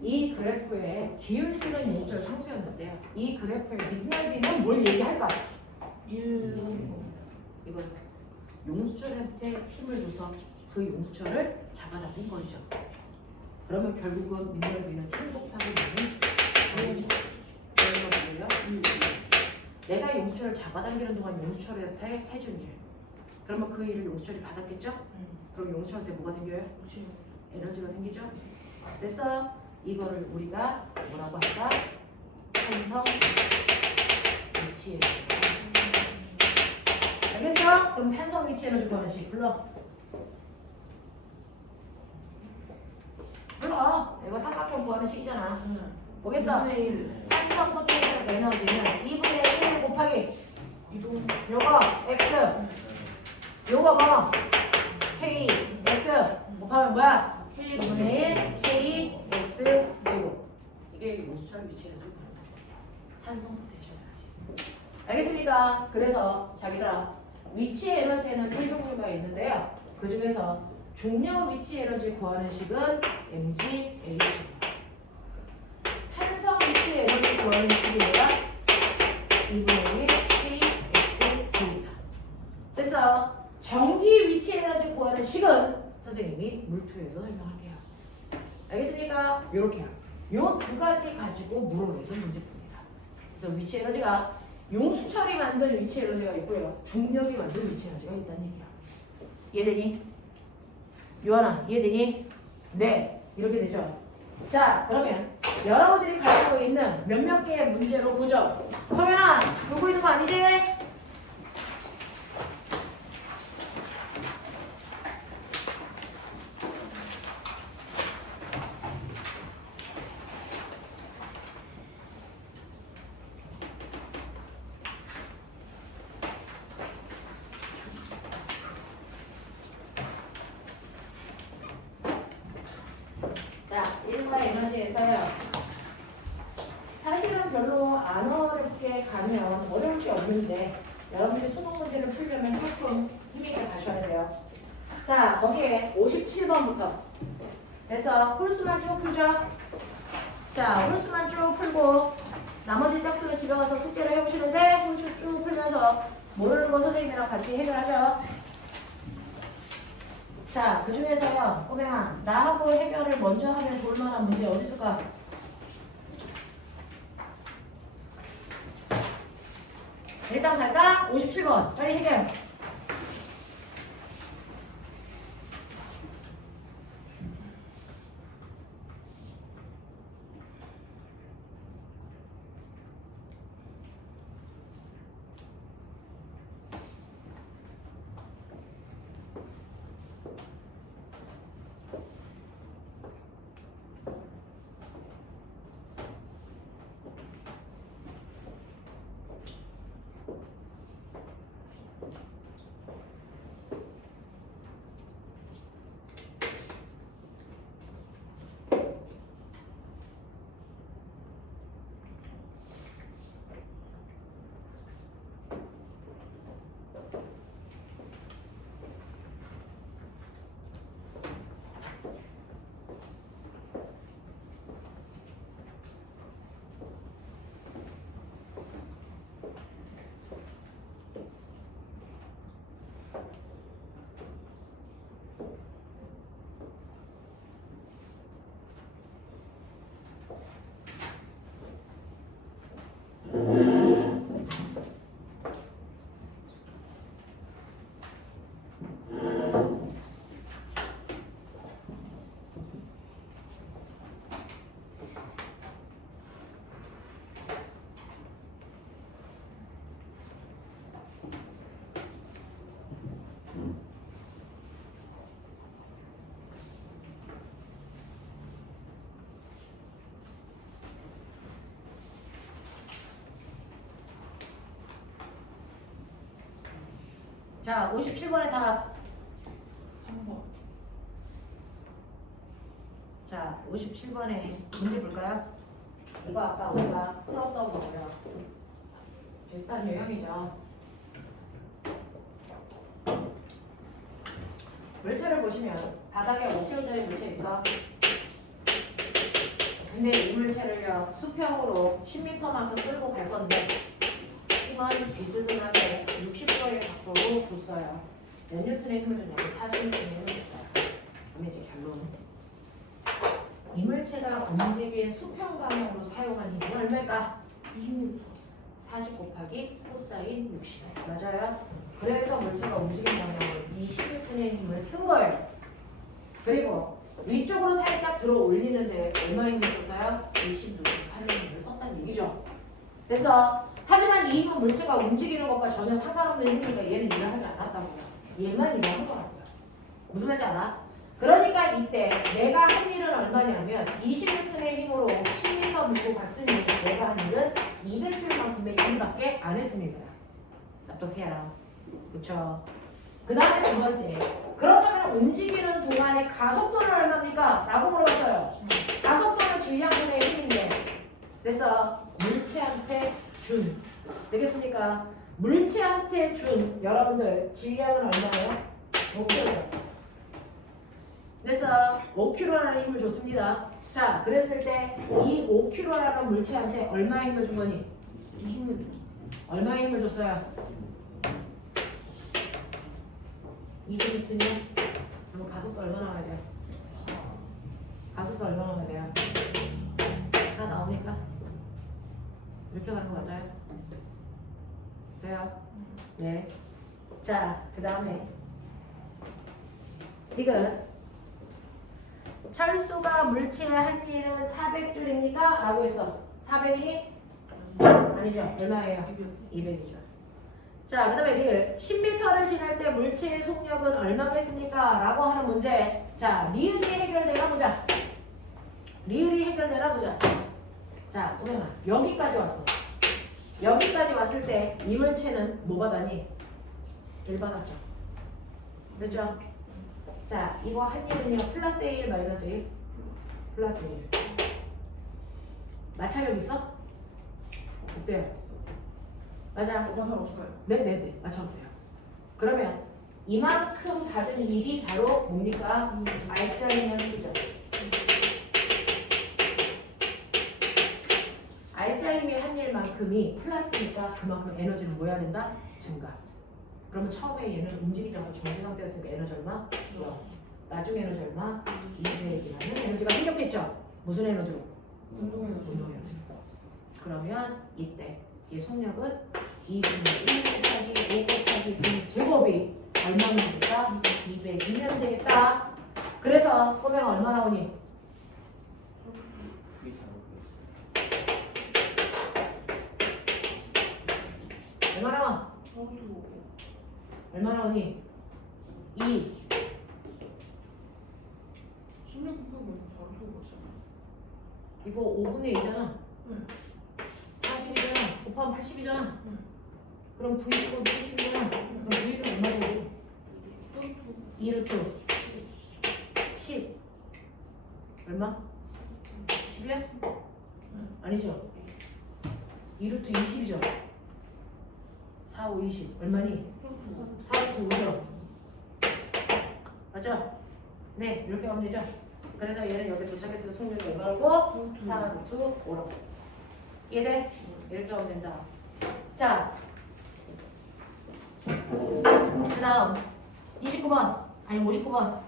이 그래프의 기울기는 용수철 상수였는데요. 이 그래프의 민열비는 뭘 얘기할까요? 1. 이거 용수철한테 힘을 줘서 그 용수철을 잡아당긴 거죠. 그러면 결국은 민열비는 힘 곱하기 는거예요. 내가 용수철을 잡아당기는 동안 용수철한테 해준 일. 그러면 그 일을 용수철이 받았겠죠? 그럼 용수철한테 뭐가 생겨요? 에너지가 생기죠? 됐어? 이거를 우리가 뭐라고 할까? 탄성 위치 에너지. 알겠어? 그럼 탄성 위치 에너지 구하나씩 불러. 불러. 이거 삼각형 구하는 식이잖아. 보겠어? 탄성 포텐셜 에너지는 2분의 1 곱하기 이동. 요거 x 요거 뭐 k x 곱하면 뭐야? K 2분의 1 k x 제곱. 이게 용수철 위치 에너지 구하는 탄성 포텐셜 에너지. 알겠습니까? 그래서 자기들아 위치 에너지에는 세 종류가 있는데요. 그 중에서 중력 위치 에너지 구하는 식은 mgh. 탄성 위치 에너지 구하는 식이 뭐야? 2분의 1 kx제곱이다. 됐어. 전기 위치 에너지 구하는 식은 선생님이 물투에서 설명할게요. 알겠습니까? 요렇게요. 요 두 가지 가지고 물어내서 문제 풉니다. 그래서 위치 에너지가 용수철이 만든 위치 에너지가 있고요. 중력이 만든 위치 에너지가 있다는 얘기야. 이해되니? 요한아, 이해되니? 네. 이렇게 되죠. 자, 그러면 여러분들이 가지고 있는 몇몇 개의 문제로 보죠. 성현아, 그거 보이는 거 아니지? 자, 1과 에너지에서요. 사실은 별로 안 어렵게 가면 어려울 게 없는데 여러분들이 수능 문제를 풀려면 조금 힘있게 가셔야 돼요. 자, 거기에 57번부터 그래서 홀수만 쭉 풀죠. 자, 홀수만 쭉 풀고 나머지 짝수는 집에 가서 숙제를 해보시는데 홀수 쭉 풀면서 모르는 거 선생님이랑 같이 해결하죠. 자, 그 중에서요, 꼬맹아, 나하고 해결을 먼저 하면 좋을 만한 문제 어디 있을까? 일단 갈까? 57번. 빨리 해결. 자, 57번에 답. 3번. 자, 57번에 문제 볼까요? 이거 아까 우리가 풀었던 거고요. 비슷한 유형이죠. 물체를 보시면 바닥에 5kg짜리 물체 있어. 근데 이 물체를요, 수평으로 10m만큼 끌고 갈 건데 힘은 비스듬하게 60도의 각도로 줬어요. 몇 뉴턴의 힘을 줬냐면 40뉴턴의 힘을 줬어요. 그럼 이제 결론. 이물체가 움직인 수평 방향으로 사용한 힘은 얼마일까? 26. 40 곱하기 코사인 60. 맞아요? 그래서 물체가 움직인 방향으로 20뉴턴의 힘을 쓴 거예요. 그리고 위쪽으로 살짝 들어 올리는데 얼마 힘을 썼어요? 20뉴턴 살리는 힘을 썼다는 얘기죠. 그래서 하지만 이 힘은 물체가 움직이는 것과 전혀 상관없는 힘이니까 얘는 일을 하지 않았다고요. 얘만 일을 한 거라고요. 무슨 말인지 알아? 그러니까 이때 내가 한 일은 얼마냐면 20N의 힘으로 10m 밀고 갔으니 내가 한 일은 200줄만큼의 일밖에 안 했습니다. 납득해라. 그쵸? 그 다음에 두 번째. 그렇다면 움직이는 동안의 가속도는 얼마입니까? 라고 물어봤어요. 가속도는 질량분의 힘인데 그래서 물체한테 준. 되겠습니까? 물체한테 준 여러분들 질량은 얼마예요? 5kg. 그래서 5kg라는 힘을 줬습니다. 자, 그랬을 때 이 5kg라는 물체한테 얼마의 힘을 준 거니? 20. 얼마의 힘을 줬어요? 20N이? 그럼 가속도 얼마나 와야 돼요? 가속도 얼마나 와야 돼요? 다 나옵니까? 이렇게 가는 거 맞아요? 돼요? 네. 자, 그 다음에 디귿 철수가 물체에 한 일은 400줄입니까? 라고 했어. 400이? 아니죠. 얼마예요? 200이죠. 자, 그 다음에 리을. 10m를 지날 때 물체의 속력은 얼마겠습니까? 라고 하는 문제. 자, 리을이 해결되나 보자. 리을이 해결되나 보자. 자, 오늘은 여기까지 왔어. 여기까지 왔을 때 이 물체는 뭐 받았니? 1 받았죠. 그렇죠? 자, 이거 한 일은요. 플러스 1 마이너스 1? 플러스 1. 마찰력 있어? 어때요? 맞아. 없어요. 네네네. 맞춰보세요. 그러면 이만큼 받은 일이 바로 뭡니까? R자이면 그죠? R자임의 한 일만큼이 플러스니까 그만큼 에너지는 뭐 해야 된다? 증가. 그러면 처음에 얘는 움직이지 않고 정지 상태였으니까 에너지 얼마? 0. 나중에 에너지 얼마? 200이라는 에너지가 생겼겠죠? 무슨 에너지로? 운동 에너지. 그러면 이때 이 속력은 2분의 1 곱하기 5 곱하기 9 제곱이 얼마나 되겠다? 200이면 되겠다. 그래서 꼬매가 얼마 나오니? 얼마 나와? 얼마 나오니? 2. 이거 5분의 2잖아. 40이잖아. 곱하면 80이잖아. 그럼 V제곱 70이잖아. 그럼 V는 얼마 되고? 2루트 10. 얼마? 10이야? 아니죠. 2루트 20이죠. 4, 5, 20. 얼마니? 4루트 5죠. 맞죠? 네, 이렇게 하면 되죠. 그래서 얘는 여기 도착했을 때 속력이 얼마고? 4루트 5라고. 이해돼? 이렇게 하면 된다. 자, 그 다음 29번 아니 59번.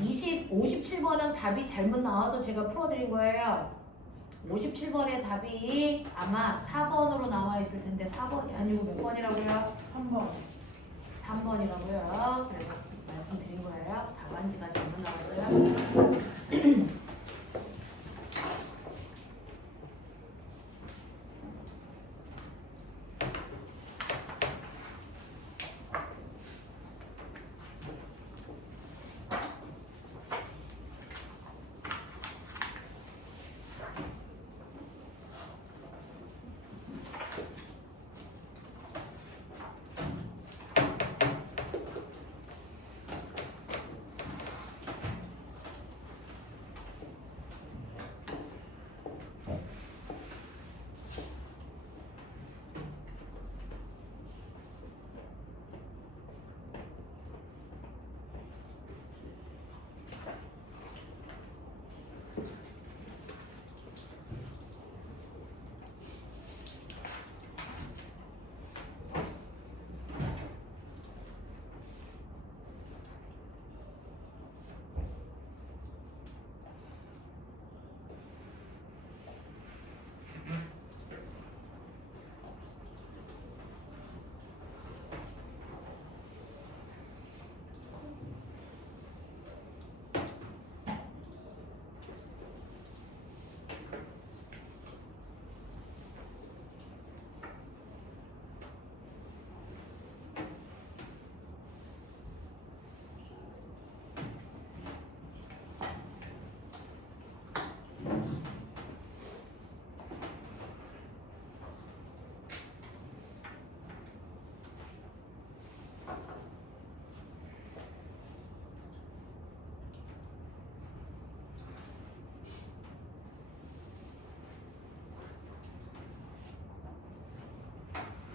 이 57번은 답이 잘못 나와서 제가 풀어드린 거예요. 57번의 답이 아마 4번으로 나와 있을 텐데 4번이 아니고 몇 번이라고요? 3번. 3번이라고요. 그래서 말씀드린 거예요. 답안지가 잘못 나왔어요. 네.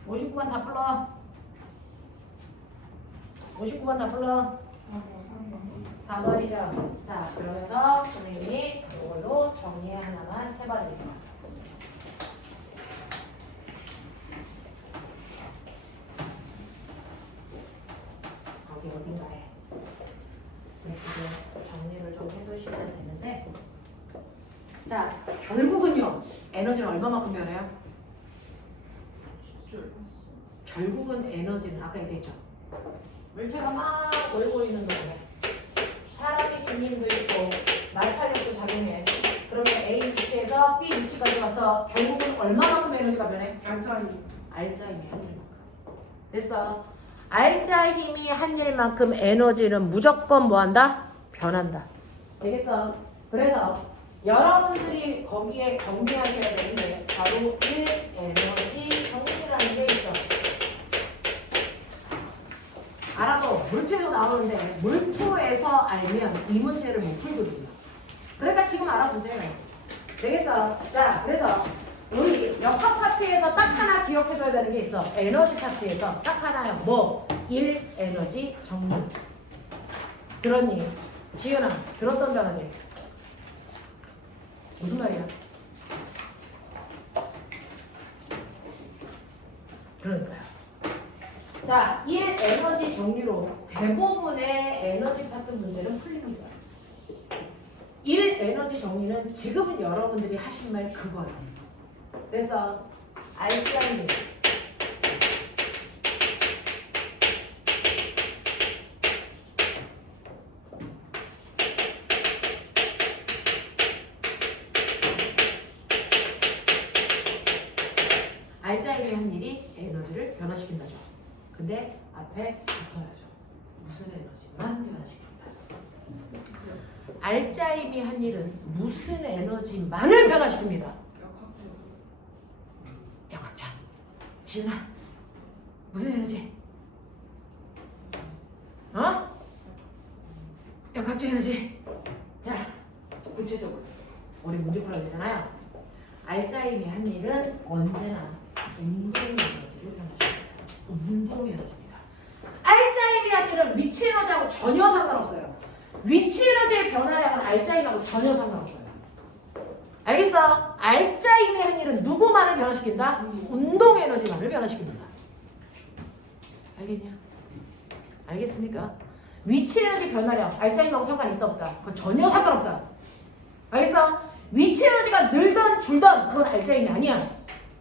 59번 다 불러. 59번 다 불러. 4번이죠. 자, 그러면서 선생님이 이걸로 정리 하나만 해봐드릴게요. 거기 어딘가에 이렇게 정리를 좀 해두시면 되는데, 자, 결국은요. 에너지는 얼마만큼 변해요? 줄. 결국은 에너지는 아까 얘기했죠. 물체가 막 몰고 있는 동안에 사람이 중심도 있고 마찰력도 작용해. 그러면 A 위치에서 B 위치까지 와서 결국은 얼마만큼 에너지가 변해? 알짜 힘이 한 일만큼. 됐어. 알짜 힘이 한 일만큼 에너지는 무조건 뭐한다? 변한다. 되겠어? 그래서 여러분들이 거기에 정리하셔야 되는 게 바로 1에너지 정리라는 게 있어. 알아도 몰투에서 나오는데 몰투에서 알면 이 문제를 못 풀거든요. 그러니까 지금 알아두세요. 되겠어? 자, 그래서 우리 역학 파트에서 딱 하나 기억해둬야 되는 게 있어. 에너지 파트에서 딱 하나요. 뭐? 1에너지 정리. 들었니? 지윤아, 들었던 단어지? 무슨 말이야? 그러니까요. 자, 1에너지 정리로 대부분의 에너지 파트 문제는 풀리는 거야. 1에너지 정리는 지금 여러분들이 하신 말 그거야. 그래서 알짜이미 알짜이미 한 일이 에너지를 변화시킨다죠. 근데 앞에 붙어야죠. 무슨 에너지만 변화시킨다. 알짜이미 한 일은 무슨 에너지만을 변화시킵니다. 역학자. 지은아, 무슨 에너지? 어? 역학적 에너지. 자, 구체적으로 우리 문제 풀어야 되잖아요. 알짜이미 한 일은 언제나 운동 에너지를 변화시킵니다. 운동 에너지입니다. 알짜이미 한 일은 위치 에너지하고 전혀 상관없어요. 위치 에너지의 변화량은 알짜이미하고 전혀 상관없어요. 알겠어? 알짜이미 한 일은 누구만을 변화시킨다? 운동 에너지만을 변화시킵니다. 알겠냐? 알겠습니까? 위치 에너지 변화량 알짜이미하고 상관이 있다 없다? 그건 전혀 상관없다. 알겠어? 위치 에너지가 늘던 줄던 그건 알짜이미 아니야.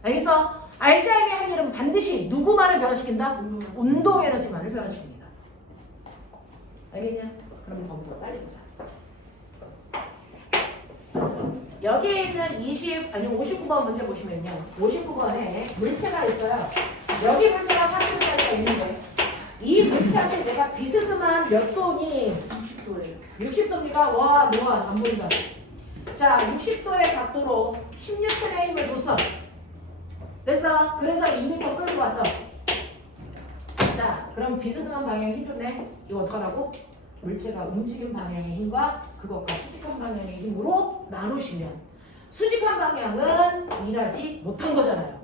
알겠어? 알짜이미 한 일은 반드시 누구만을 변화시킨다? 운동 에너지만을 변화시킵니다. 알겠냐? 그럼 거기서 빨리 보자. 여기에 있는 59번 문제 보시면요. 59번에 물체가 있어요. 여기 물체가 30도가 있는데 이 물체한테 내가 비스듬한 몇 도니? 60도래요. 60도입니까? 와, 뭐야, 안 보인다. 자, 60도의 각도로 16톤의 힘을 줬어. 됐어? 그래서 2m 끌고 왔어. 자, 그럼 비스듬한 방향에 힘 줬네. 이거 어떡하라고? 물체가 움직임 방향의 힘과 그것과 수직한 방향의 힘으로 나누시면 수직한 방향은 일하지 못한 거잖아요.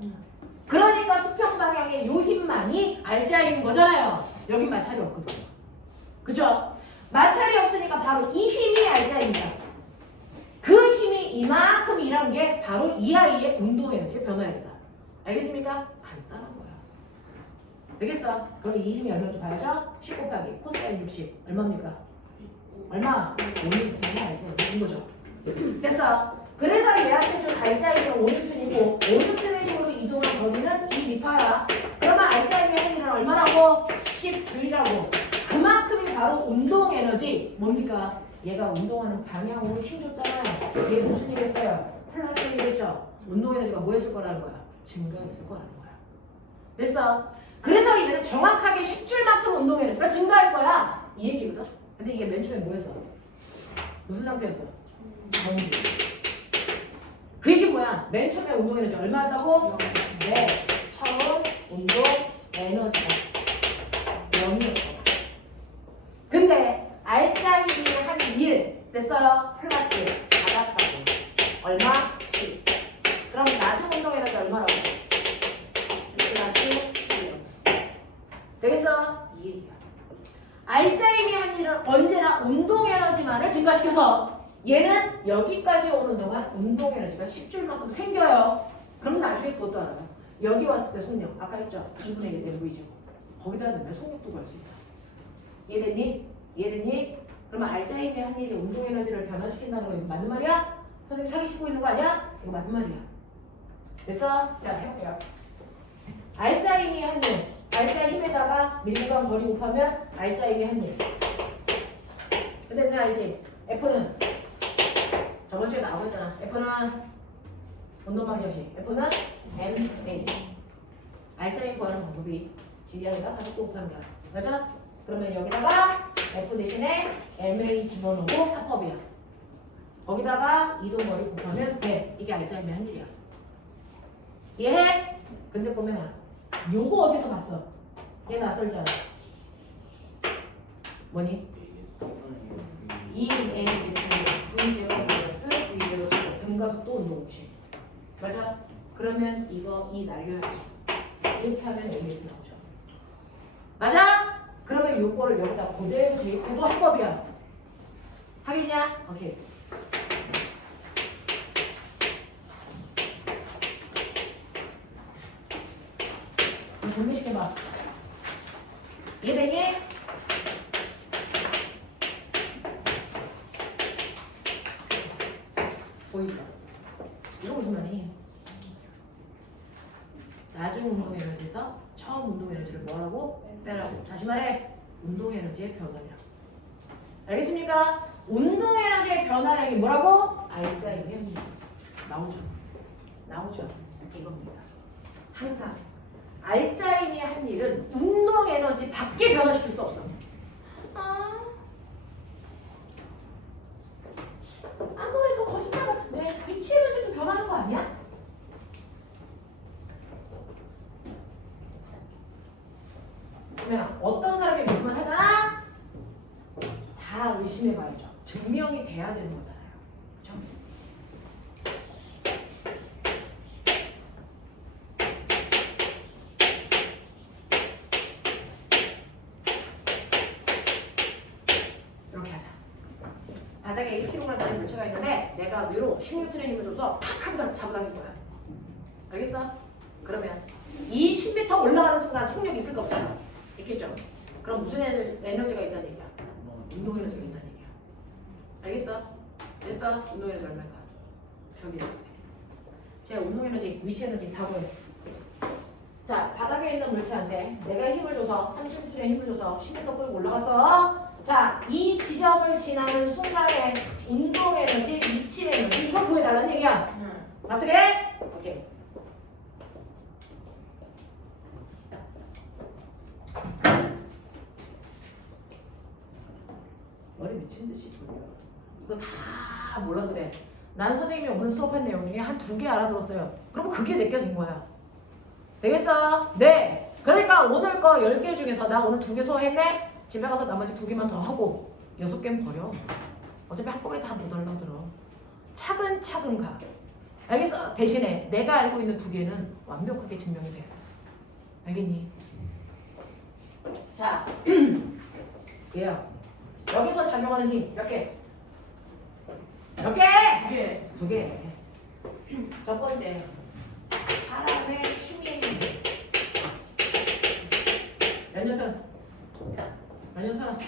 그러니까 수평 방향의 요 힘만이 알짜이미인 거잖아요. 여긴 마찰이 없거든요. 그죠? 마찰이 없으니까 바로 이 힘이 알짜입니다. 그 힘이 이만큼 일한 게 바로 이 아이의 운동 에너지의 변화입니다. 알겠습니까? 간단한 거야. 되겠어? 그럼 이 힘이 얼마인지 봐야죠? 10 곱하기 코사인 60 얼마입니까? 얼마? 5N이 알짜이미 준 거죠. 됐어? 그래서 얘한테 준 알짜이미는 5N이고 5N의 힘으로 이동한 거리는 2m야. 그러면 알짜이미의 힘은 얼마라고? 10G라고. 그만큼이 바로 운동 에너지. 뭡니까? 얘가 운동하는 방향으로 힘 줬잖아요. 얘 무슨 일 했어요? 플러스 1 했죠? 운동 에너지가 뭐 했을 거라는 거야? 증가했을 거라는 거야. 됐어? 그래서 얘는 정확하게 10줄만큼 운동 에너지가 증가할 거야. 이 얘기거든? 근데 이게 맨 처음에 뭐였어? 무슨 상태였어? 정지. 그 얘기 뭐야? 맨 처음에 운동 에너지 얼마 한다고? 네. 처음 운동 에너지가 0이었다. 근데 알짜 힘이 한 1 됐어요? 플러스 받았다고. 얼마? 10. 그럼 나중 운동 에너지 얼마라고? 플러스 10. 되겠어? 이 얘기야. 알짜 힘이 한 일은 언제나 운동 에너지만을 증가시켜서 얘는 여기까지 오는 동안 운동 에너지가 10줄만큼 생겨요. 그럼 나중에 그것도 알아요. 여기 왔을 때 속력 아까 했죠? 2분의 1 NV제곱 거기다 넣으면 속력도 구할 수 있어. 이해됐니? 이해됐니? 그러면 알짜이미 한 일이 운동 에너지를 변화시킨다는 거 이거 맞는 말이야? 선생님 사기치고 있는 거 아니야? 이거 맞는 말이야. 됐어? 자, 해볼게요. R자 힘이 한 일. R자 힘에다가 밀리건 거리 곱하면 R자 힘이 한 일. 근데 너 알지? F는 저번 주에 나오고 있잖아. F는 운동방위 역시. F는 MA. R자 힘 구하는 방법이 지리하기가 가지고 곱하는 거야. 맞아? 그러면 여기다가 F 대신에 MA 집어넣고 합법이야. 거기다가 이동거리 곱하면 돼. 이게 R자 힘의 한 일이야. 이해해? 근데 꼬맹아, 요거 어디서 봤어? 얘 낯설잖아. 뭐니? EAS V0 마이너스 V0 등가속도 운동공식. 맞아? 그러면 이거 이 날려야지. 이렇게 하면 AS 나오죠. 맞아? 그러면 요거를 여기다 그대로 대입해도 합법이야. 하겠냐? 오케이. 정리시켜봐. 이해되니? 보이죠? 이거 무슨 말이에요? 나중 운동 에너지에서 처음 운동 에너지를 뭐라고? 빼라고. 다시 말해. 운동 에너지의 변화량. 알겠습니까? 운동 에너지의 변화량이 뭐라고? R자이면 나오죠. 나오죠. 이겁니다. 항상 R자인이 한 일은 운동 에너지 밖에 변화시킬 수 없어. 아무래도 거짓말 같은데 위치 에너지도 변하는 거 아니야? 그러면 어떤 사람이 무슨 말 하잖아? 다 의심해봐야죠. 증명이 돼야 되는 거잖아요. 그렇죠? 이렇게 하자. 바닥에 1kg짜리 물체가 있는데 내가 위로 10N의 힘을 줘서 탁 하고 잡아당긴 거야. 알겠어? 그러면 이 10m 올라가는 순간 속력이 있을까 없을까? 있겠죠? 그럼 무슨 에너지가 있다는 얘기야? 운동 에너지가 있다는 얘기야. 알겠어? 됐어? 운동 에너지 얼마일까? 저기 제가 운동 에너지, 위치 에너지 다 구해. 자, 바닥에 있는 물체한테 내가 힘을 줘서 30N의 힘을 줘서 10m 끌고 올라갔어. 자, 이 지점을 지나는 순간에 운동 에너지, 위치 에너지 이거 구해달라는 얘기야. 어떻게? 오케이. 머리 미친 듯이 돌려. 이거 다 몰라도 돼. 난 선생님이 오늘 수업한 내용 중에 한 2개 알아들었어요. 그러면 그게 내게 된 거야. 되겠어? 네. 그러니까 오늘 거 10개 중에서 나 오늘 2개 소화했네? 집에 가서 나머지 2개만 더 하고 6개는 버려. 어차피 한꺼번에 다 못 알아들어. 차근차근 가. 알겠어? 대신에 내가 알고 있는 2개는 완벽하게 증명이 돼. 알겠니? 자, 얘요. 여기서 작용하는 힘 몇 개? 몇 개? 2개. 첫 번째, 사람의 힘의 힘. 몇 뉴턴? 몇 뉴턴?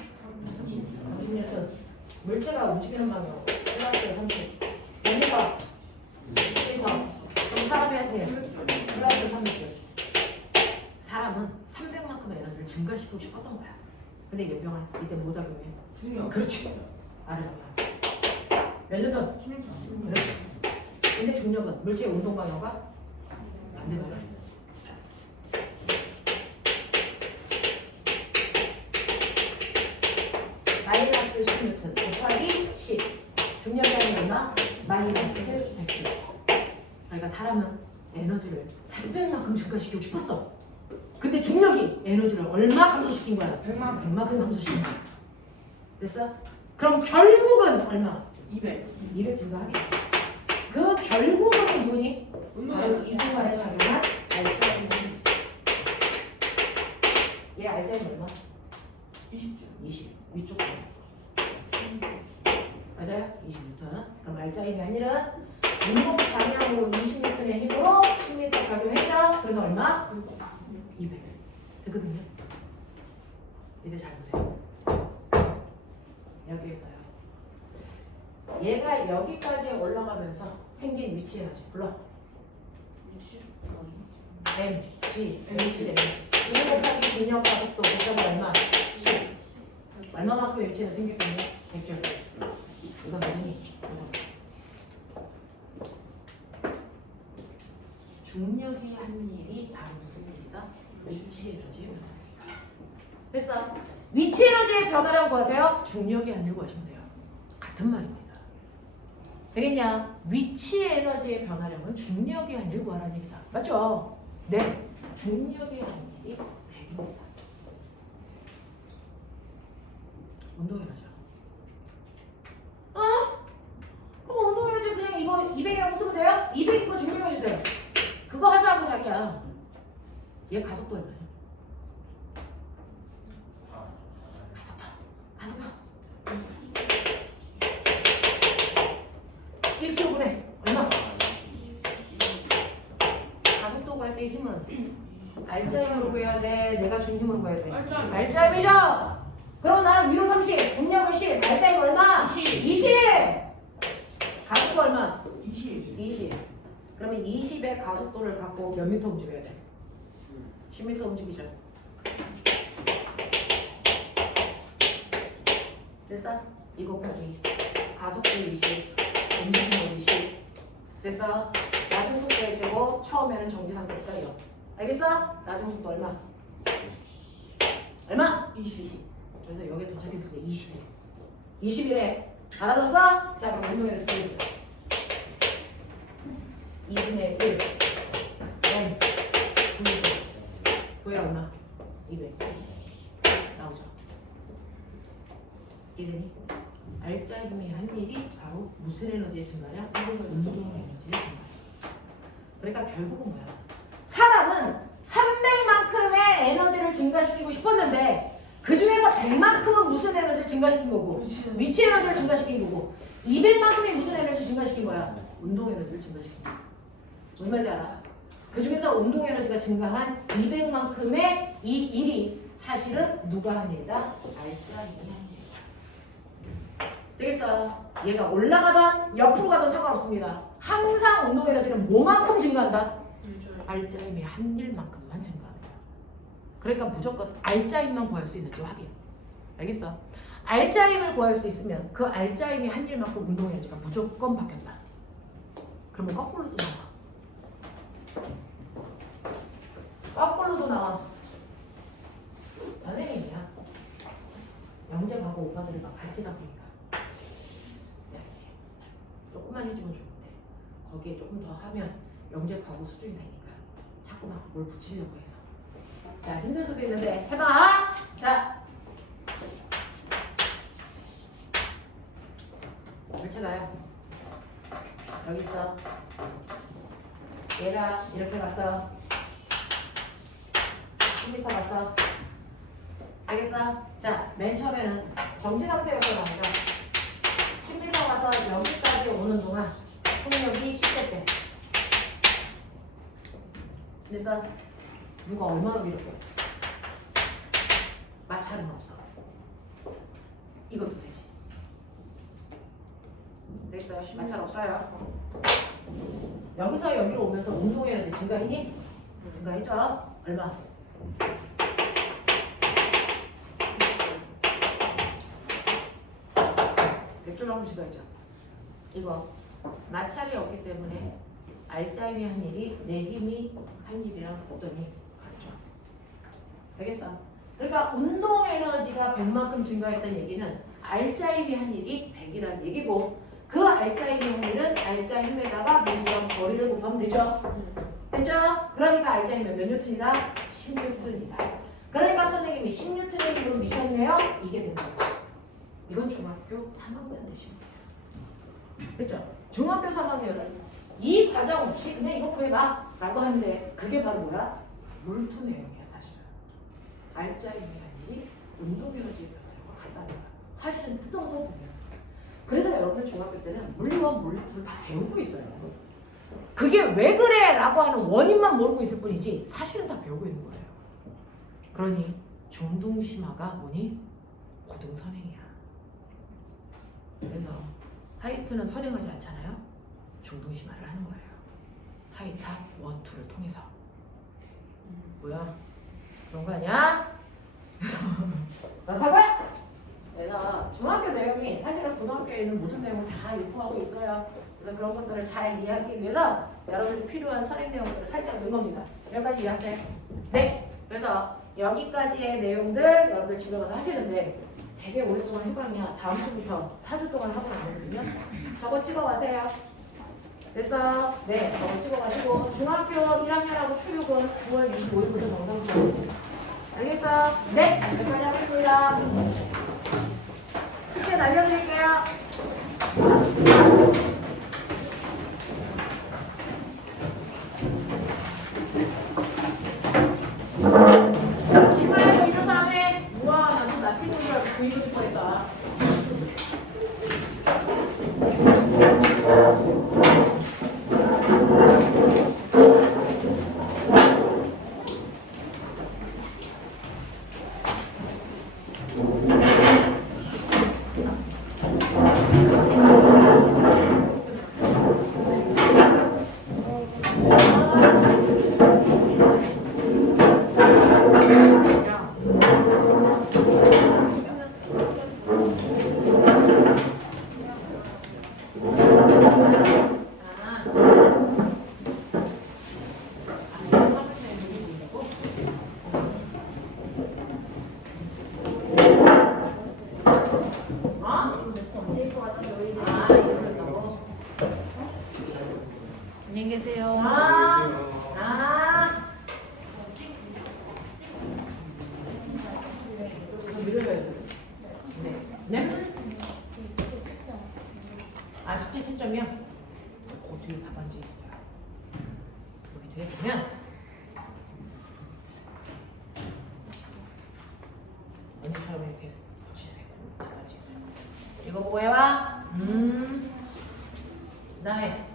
30뉴턴. 물체가 움직이는 방향 플러스 30. 몇 미터? 10미터. 그럼 사람의 힘 플러스 30. 사람은 300만큼의 에너지를 증가시키고 싶었던 거야. 근데 연병은 이때 뭐 작용해? 중력. 그렇지. 아래로 하지. 몇 뉴턴? 16. 그렇지. 근데 중력은 물체의 운동 방향과 반대방향. 마이너스 10뉴턴 곱하기 10. 중력의 양이 얼마? 마이너스 110. 그러니까 사람은 에너지를 300만큼 증가시키고 싶었어. 근데 중력이 에너지를 얼마 감소시킨 거야? 100만큼 감소시킨 거야. 됐어? 그럼 결국은 얼마? 200 증가하겠지. 그 결국은 누구니? 바로 이 순간에 작용한 알자인. 얘 알자인 얼마? 20 위쪽 거. 맞아요? 20N. 그럼 알자인이 아니라 운동 방향으로 20N의 힘으로 10m 작용했죠? 그래서 얼마? 200. 되거든요. 이제 잘 보세요. 여기에서요. 얘가 여기까지 올라가면서 생긴 위치 에너지 불러. M, G, H, M. 이거 곱하기 중력 가속도 곱하기 얼마? 10. 얼마만큼 H는 생겼겠네? 100줄. 이건 뭐니? 중력이 한 일이 바로 무슨 일이다? 위치 에너지의 변화. 됐어? 위치 에너지의 변화라고 구하세요? 중력이 한 일 구하시면 돼요. 같은 말입니다. 되겠냐? 위치 에너지의 변화량은 중력이 한 일 구하라는 얘기다. 맞죠? 네. 중력이 한 일이 100입니다. 운동 에너지요. 그럼 운동 에너지 그냥 이거 200이라고 쓰면 돼요? 200 이거 증명해 주세요. 그거 하자고 자기야. 얘 가속도 얼마야? 가속도. 1kg분에 얼마? 가속도 구할 때 힘은 알짜힘으로 구해야 돼? 내가 준 힘으로 구해야 돼? 알짜힘. 알짜힘이죠? 그럼 난 위로 30, 중력은 10, 알짜힘 얼마? 20! 가속도 얼마? 20. 그러면 20의 가속도를 갖고 몇 미터 움직여야 돼? 10m 움직이죠. 됐어? 이거 곱하기 가속도 20, 움직임도 20. 됐어? 나중 속도의 제곱, 처음에는 정지 상태로 떨려. 알겠어? 나중 속도 얼마? 얼마? 20. 그래서 여기 도착했을 때 20이래. 20이래. 알아들었어? 자, 그럼 운동회를 돌려보자. 2분의 1 N 9에 얼마? 200 나오죠. 이러니 알짜힘의 한 일이 바로 무슨 에너지의 증가냐? 운동 에너지의 증가야. 그러니까 결국은 뭐야? 사람은 300만큼의 에너지를 증가시키고 싶었는데 그 중에서 100만큼은 무슨 에너지를 증가시킨 거고 위치 에너지를 증가시킨 거고 200만큼이 무슨 에너지를 증가시킨 거야? 운동 에너지를 증가시킨 거야. 무슨 말인지 알아? 그 중에서 운동 에너지가 증가한 200만큼의 이 일이 사실은 누가 한 일이다? 알짜힘이 한 일이다. 되겠어? 얘가 올라가던 옆으로 가던 상관없습니다. 항상 운동 에너지는 뭐만큼 증가한다? 알짜힘의 한 일만큼만 증가합니다. 그러니까 무조건 알짜힘만 구할 수 있는지 확인. 알겠어? 알짜힘을 구할 수 있으면 그 알짜힘이 한 일만큼 운동 에너지가 무조건 바뀌었다. 그러면 거꾸로도 나와. 거꾸로도 나와. 선생님이야. 영재 가고 오빠들이 막 가르치다 보니까 조금만 해주면 좋은데 거기에 조금 더 하면 영재 가고 수준이 되니까 자꾸 막 뭘 붙이려고 해서. 자, 힘들 수도 있는데 해봐. 자, 펼쳐놔요. 여기 있어. 얘가 이렇게 갔어. 10m 갔어. 알겠어? 자, 맨 처음에는 정지 상태에서 나니까 10m 가서 여기까지 오는 동안 속력이 10대 때. 그래서 누가 얼마나 밀었고 마찰은 없어. 이것도 되지. 됐어요? 마찰 없어요. 여기서 여기로 오면서 운동 에너지 증가했니? 증가했죠? 얼마? 몇 줄 한번 증가했죠? 이거 마찰이 없기 때문에 알짜힘이 한 일이 내 힘이 한 일이랑 어떠니? 같죠? 되겠어? 그러니까 운동 에너지가 100만큼 증가했다는 얘기는 알짜힘이 한 일이 100이라는 얘기고 그 알짜힘이 한 일은 알짜힘에다가 모두가 거리를 곱하면 되죠? 됐죠? 그러니까 알짜힘은 몇 뉴턴이다? 10뉴턴이다. 그러니까 선생님이 10뉴턴의 힘으로 미셨네요? 이게 된다. 이건 중학교 3학년 되시면 돼요. 됐죠? 중학교 3학년은 이 과정 없이 그냥 이거 구해봐 라고 하는데 그게 바로 뭐야? 물투 내용이야 사실은. 알짜힘이 아니지 운동 에너지의 변화라고 간다는 거야. 사실은 뜯어서 보면. 그래서 여러분들 중학교 때는 물리와 물리투를 다 배우고 있어요. 그게 왜 그래? 라고 하는 원인만 모르고 있을 뿐이지 사실은 다 배우고 있는 거예요. 그러니 중등심화가 뭐니? 고등선행이야. 그래서 하이스트는 선행하지 않잖아요. 중등심화를 하는 거예요. 하이탑 1, 2를 통해서. 뭐야? 그런 거 아니야? 그렇다고요? 그래서 중학교 내용이 사실은 고등학교에 있는 모든 내용을 다 유포하고 있어요. 그래서 그런 것들을 잘 이해하기 위해서 여러분이 필요한 선행 내용들을 살짝 넣은 겁니다. 여기까지 이해하세요? 네. 그래서 여기까지의 내용들 여러분들 집에 가서 하시는데 되게 오랫동안 휴강이야. 다음 주부터 4주 동안 하고 나거든요. 저거 찍어가세요. 됐어? 네, 저거 찍어가시고 중학교 1학년하고 초육은 9월 25일부터 정상 수업입니다. 알겠어? 네, 여기까지 하겠습니다. 숙제 날려드릴게요. 신발에서 있는 사람 해. 우와, 나도 나 찍는 줄 알고 그 이름 뻔했다. 안녕히 계세요. 네? 아, 숙제 채점이요? 뒤에 답안지 있어요. 여기 뒤에 보면 언니처럼 이렇게 붙이세요. 답안지 있어요. 이거 보고 해와. 그 다음에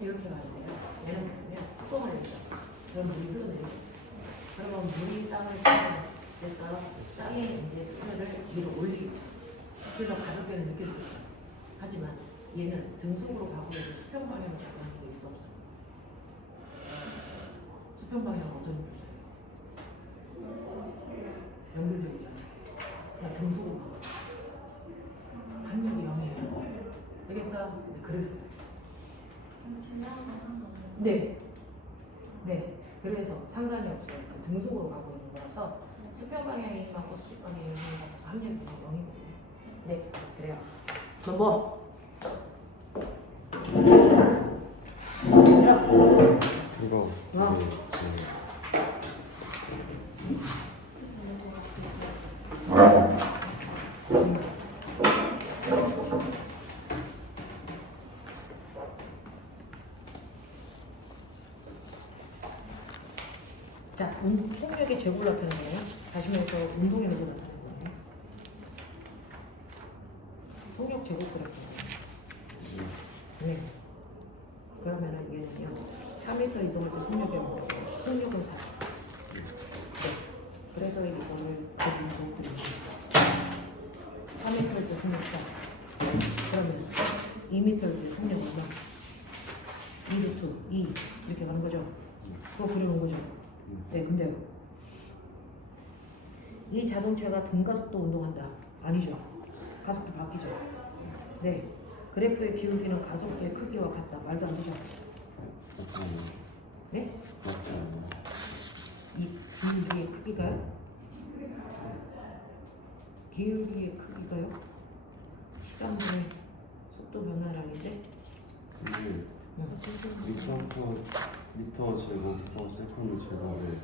이렇게 가야 돼요. 얘는 보면 쏘가 내죠. 그럼 물이 흘러내요. 그러면 물이 땅을 치면 됐어. 땅에 이제 수면을 위로 올리죠. 그래서 가볍게는 느껴지죠. 하지만 얘는 등속으로 가고 있는 수평 방향을 작용하는 게 있어 없어? 수평 방향은 어떤 힘을 써요? 연결되잖아. 그냥 등속으로 가고 합력이 0이에요. 되겠어? 네, 그래서 네. 네. 그래서 상관이 없어요. 그 등속으로 가고 있는 거라서 수평 방향이 갖고 수직 방향이 갖고서 합력이 0이거든요. 네. 그래요. 넘버. 이거 자, 속력의 제곱라편이에요. 다시 말해서 운동의 능을 나타내는 거예요. 속력 제곱 그래프예요. 네. 그러면은 얘는요. 4m 이동할 때 속력이 얼마고 속력은 4. 네. 그래서 이거를 그림으로 그립니다. 4m일 때 속력 4. 그러면 2m일 때 속력 얼마? 2루트 2 이렇게 가는 거죠. 그거 그려놓은 거죠. 네, 근데요. 이 자동차가 등가속도 운동한다. 아니죠. 가속도 바뀌죠. 네. 그래프의 기울기는 가속도의 크기와 같다. 말도 안 되죠. 네? 이 기울기의 크기가요? 기울기의 크기가요? 13분의 속도 변화량이지? 이게 미터 제곱 퍼 세컨드 제곱에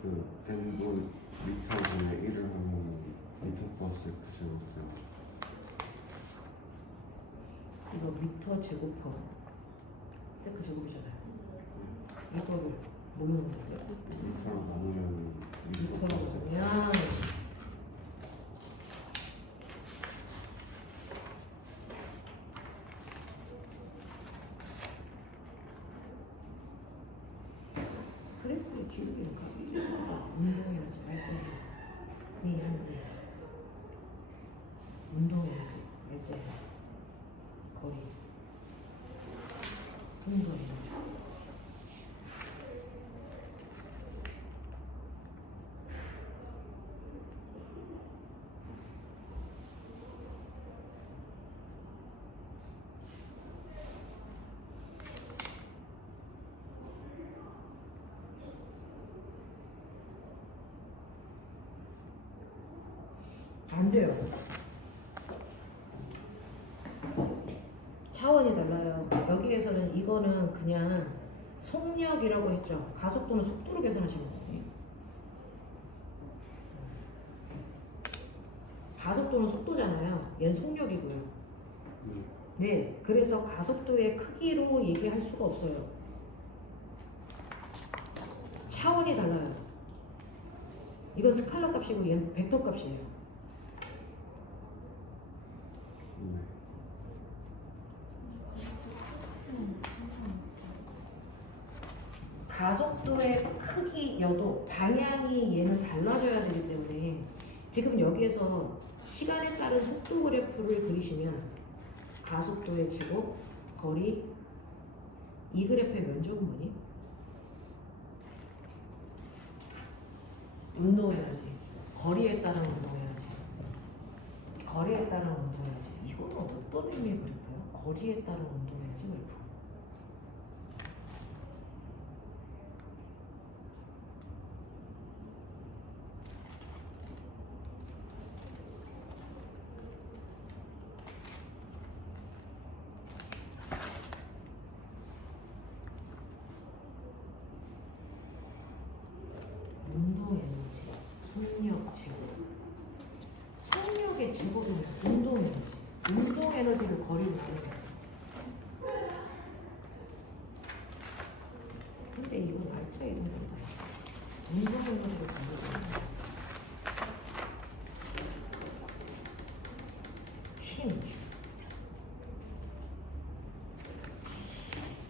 그 n분 미터 분의 1을 하면 미터 퍼 세컨드 제곱이요. 이거 미터 제곱퍼 세크 제곱이잖아요. 이거를 뭐면 돼요? 미터로 나누면 미터 미터로 퍼 세컨드. 쓰면 그래프의 기울기는 운동해야지 알지? 미안해. 운동해야지 알지? 거리 운동해야지. 안 돼요. 차원이 달라요. 여기에서는 이거는 그냥 속력이라고 했죠. 가속도는 속도로 계산하시는 거거든요. 가속도는 속도잖아요. 얘는 속력이고요. 네, 그래서 가속도의 크기로 얘기할 수가 없어요. 차원이 달라요. 이건 스칼라 값이고 얘는 벡터 값이에요. 네. 가속도의 크기여도 방향이 얘는 달라져야 되기 때문에 지금 여기에서 시간에 따른 속도 그래프를 그리시면 가속도의 제곱, 거리, 이 그래프의 면적은 뭐니? 운동해야지. 거리에 따른 운동해야지. 거리에 따른 운동해야지. 이거는 어떤 의미의 그래프예요? 거리에 따른 운동해야지 그래프. 운동 에너지, 속력 제곱. 속력의 제곱은 운동 에너지. 운동 에너지를 거리로 나누는. 근데 이건 날짜 이동된다. 운동 에너지를 거리로 힘.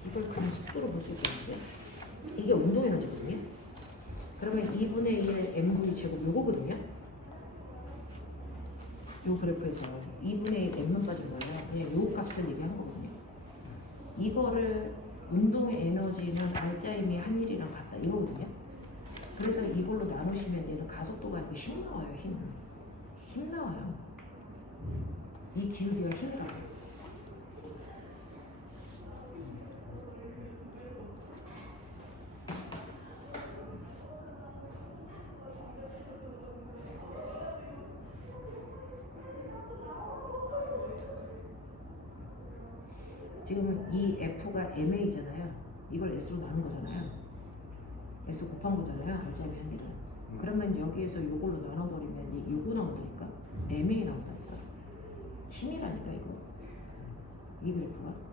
이걸 그냥 속도로 볼 수 있거든요. 이게 운동 에너지거든요. 그러면 2분의 1 m분의 제곱 요거거든요. 요 그래프에서 2분의 1 m만 빠진 거예요. 그냥 요 값을 얘기한 거거든요. 이거를 운동의 에너지는 알짜임이 한 일이랑 같다 이거거든요. 그래서 이걸로 나누시면 얘는 가속도가 아니고 힘 나와요. 힘 나와요. 이 기울기가 힘이라고. 지금 이 F가 MA잖아요. 이걸 S로 나눈 거잖아요. S 곱한 거잖아요. 알짜임이 한 일은. 그러면 여기에서 요걸로 나눠버리면 요거 나온다니까? MA 나온다니까? 힘이라니까 이거. 이 그래프가.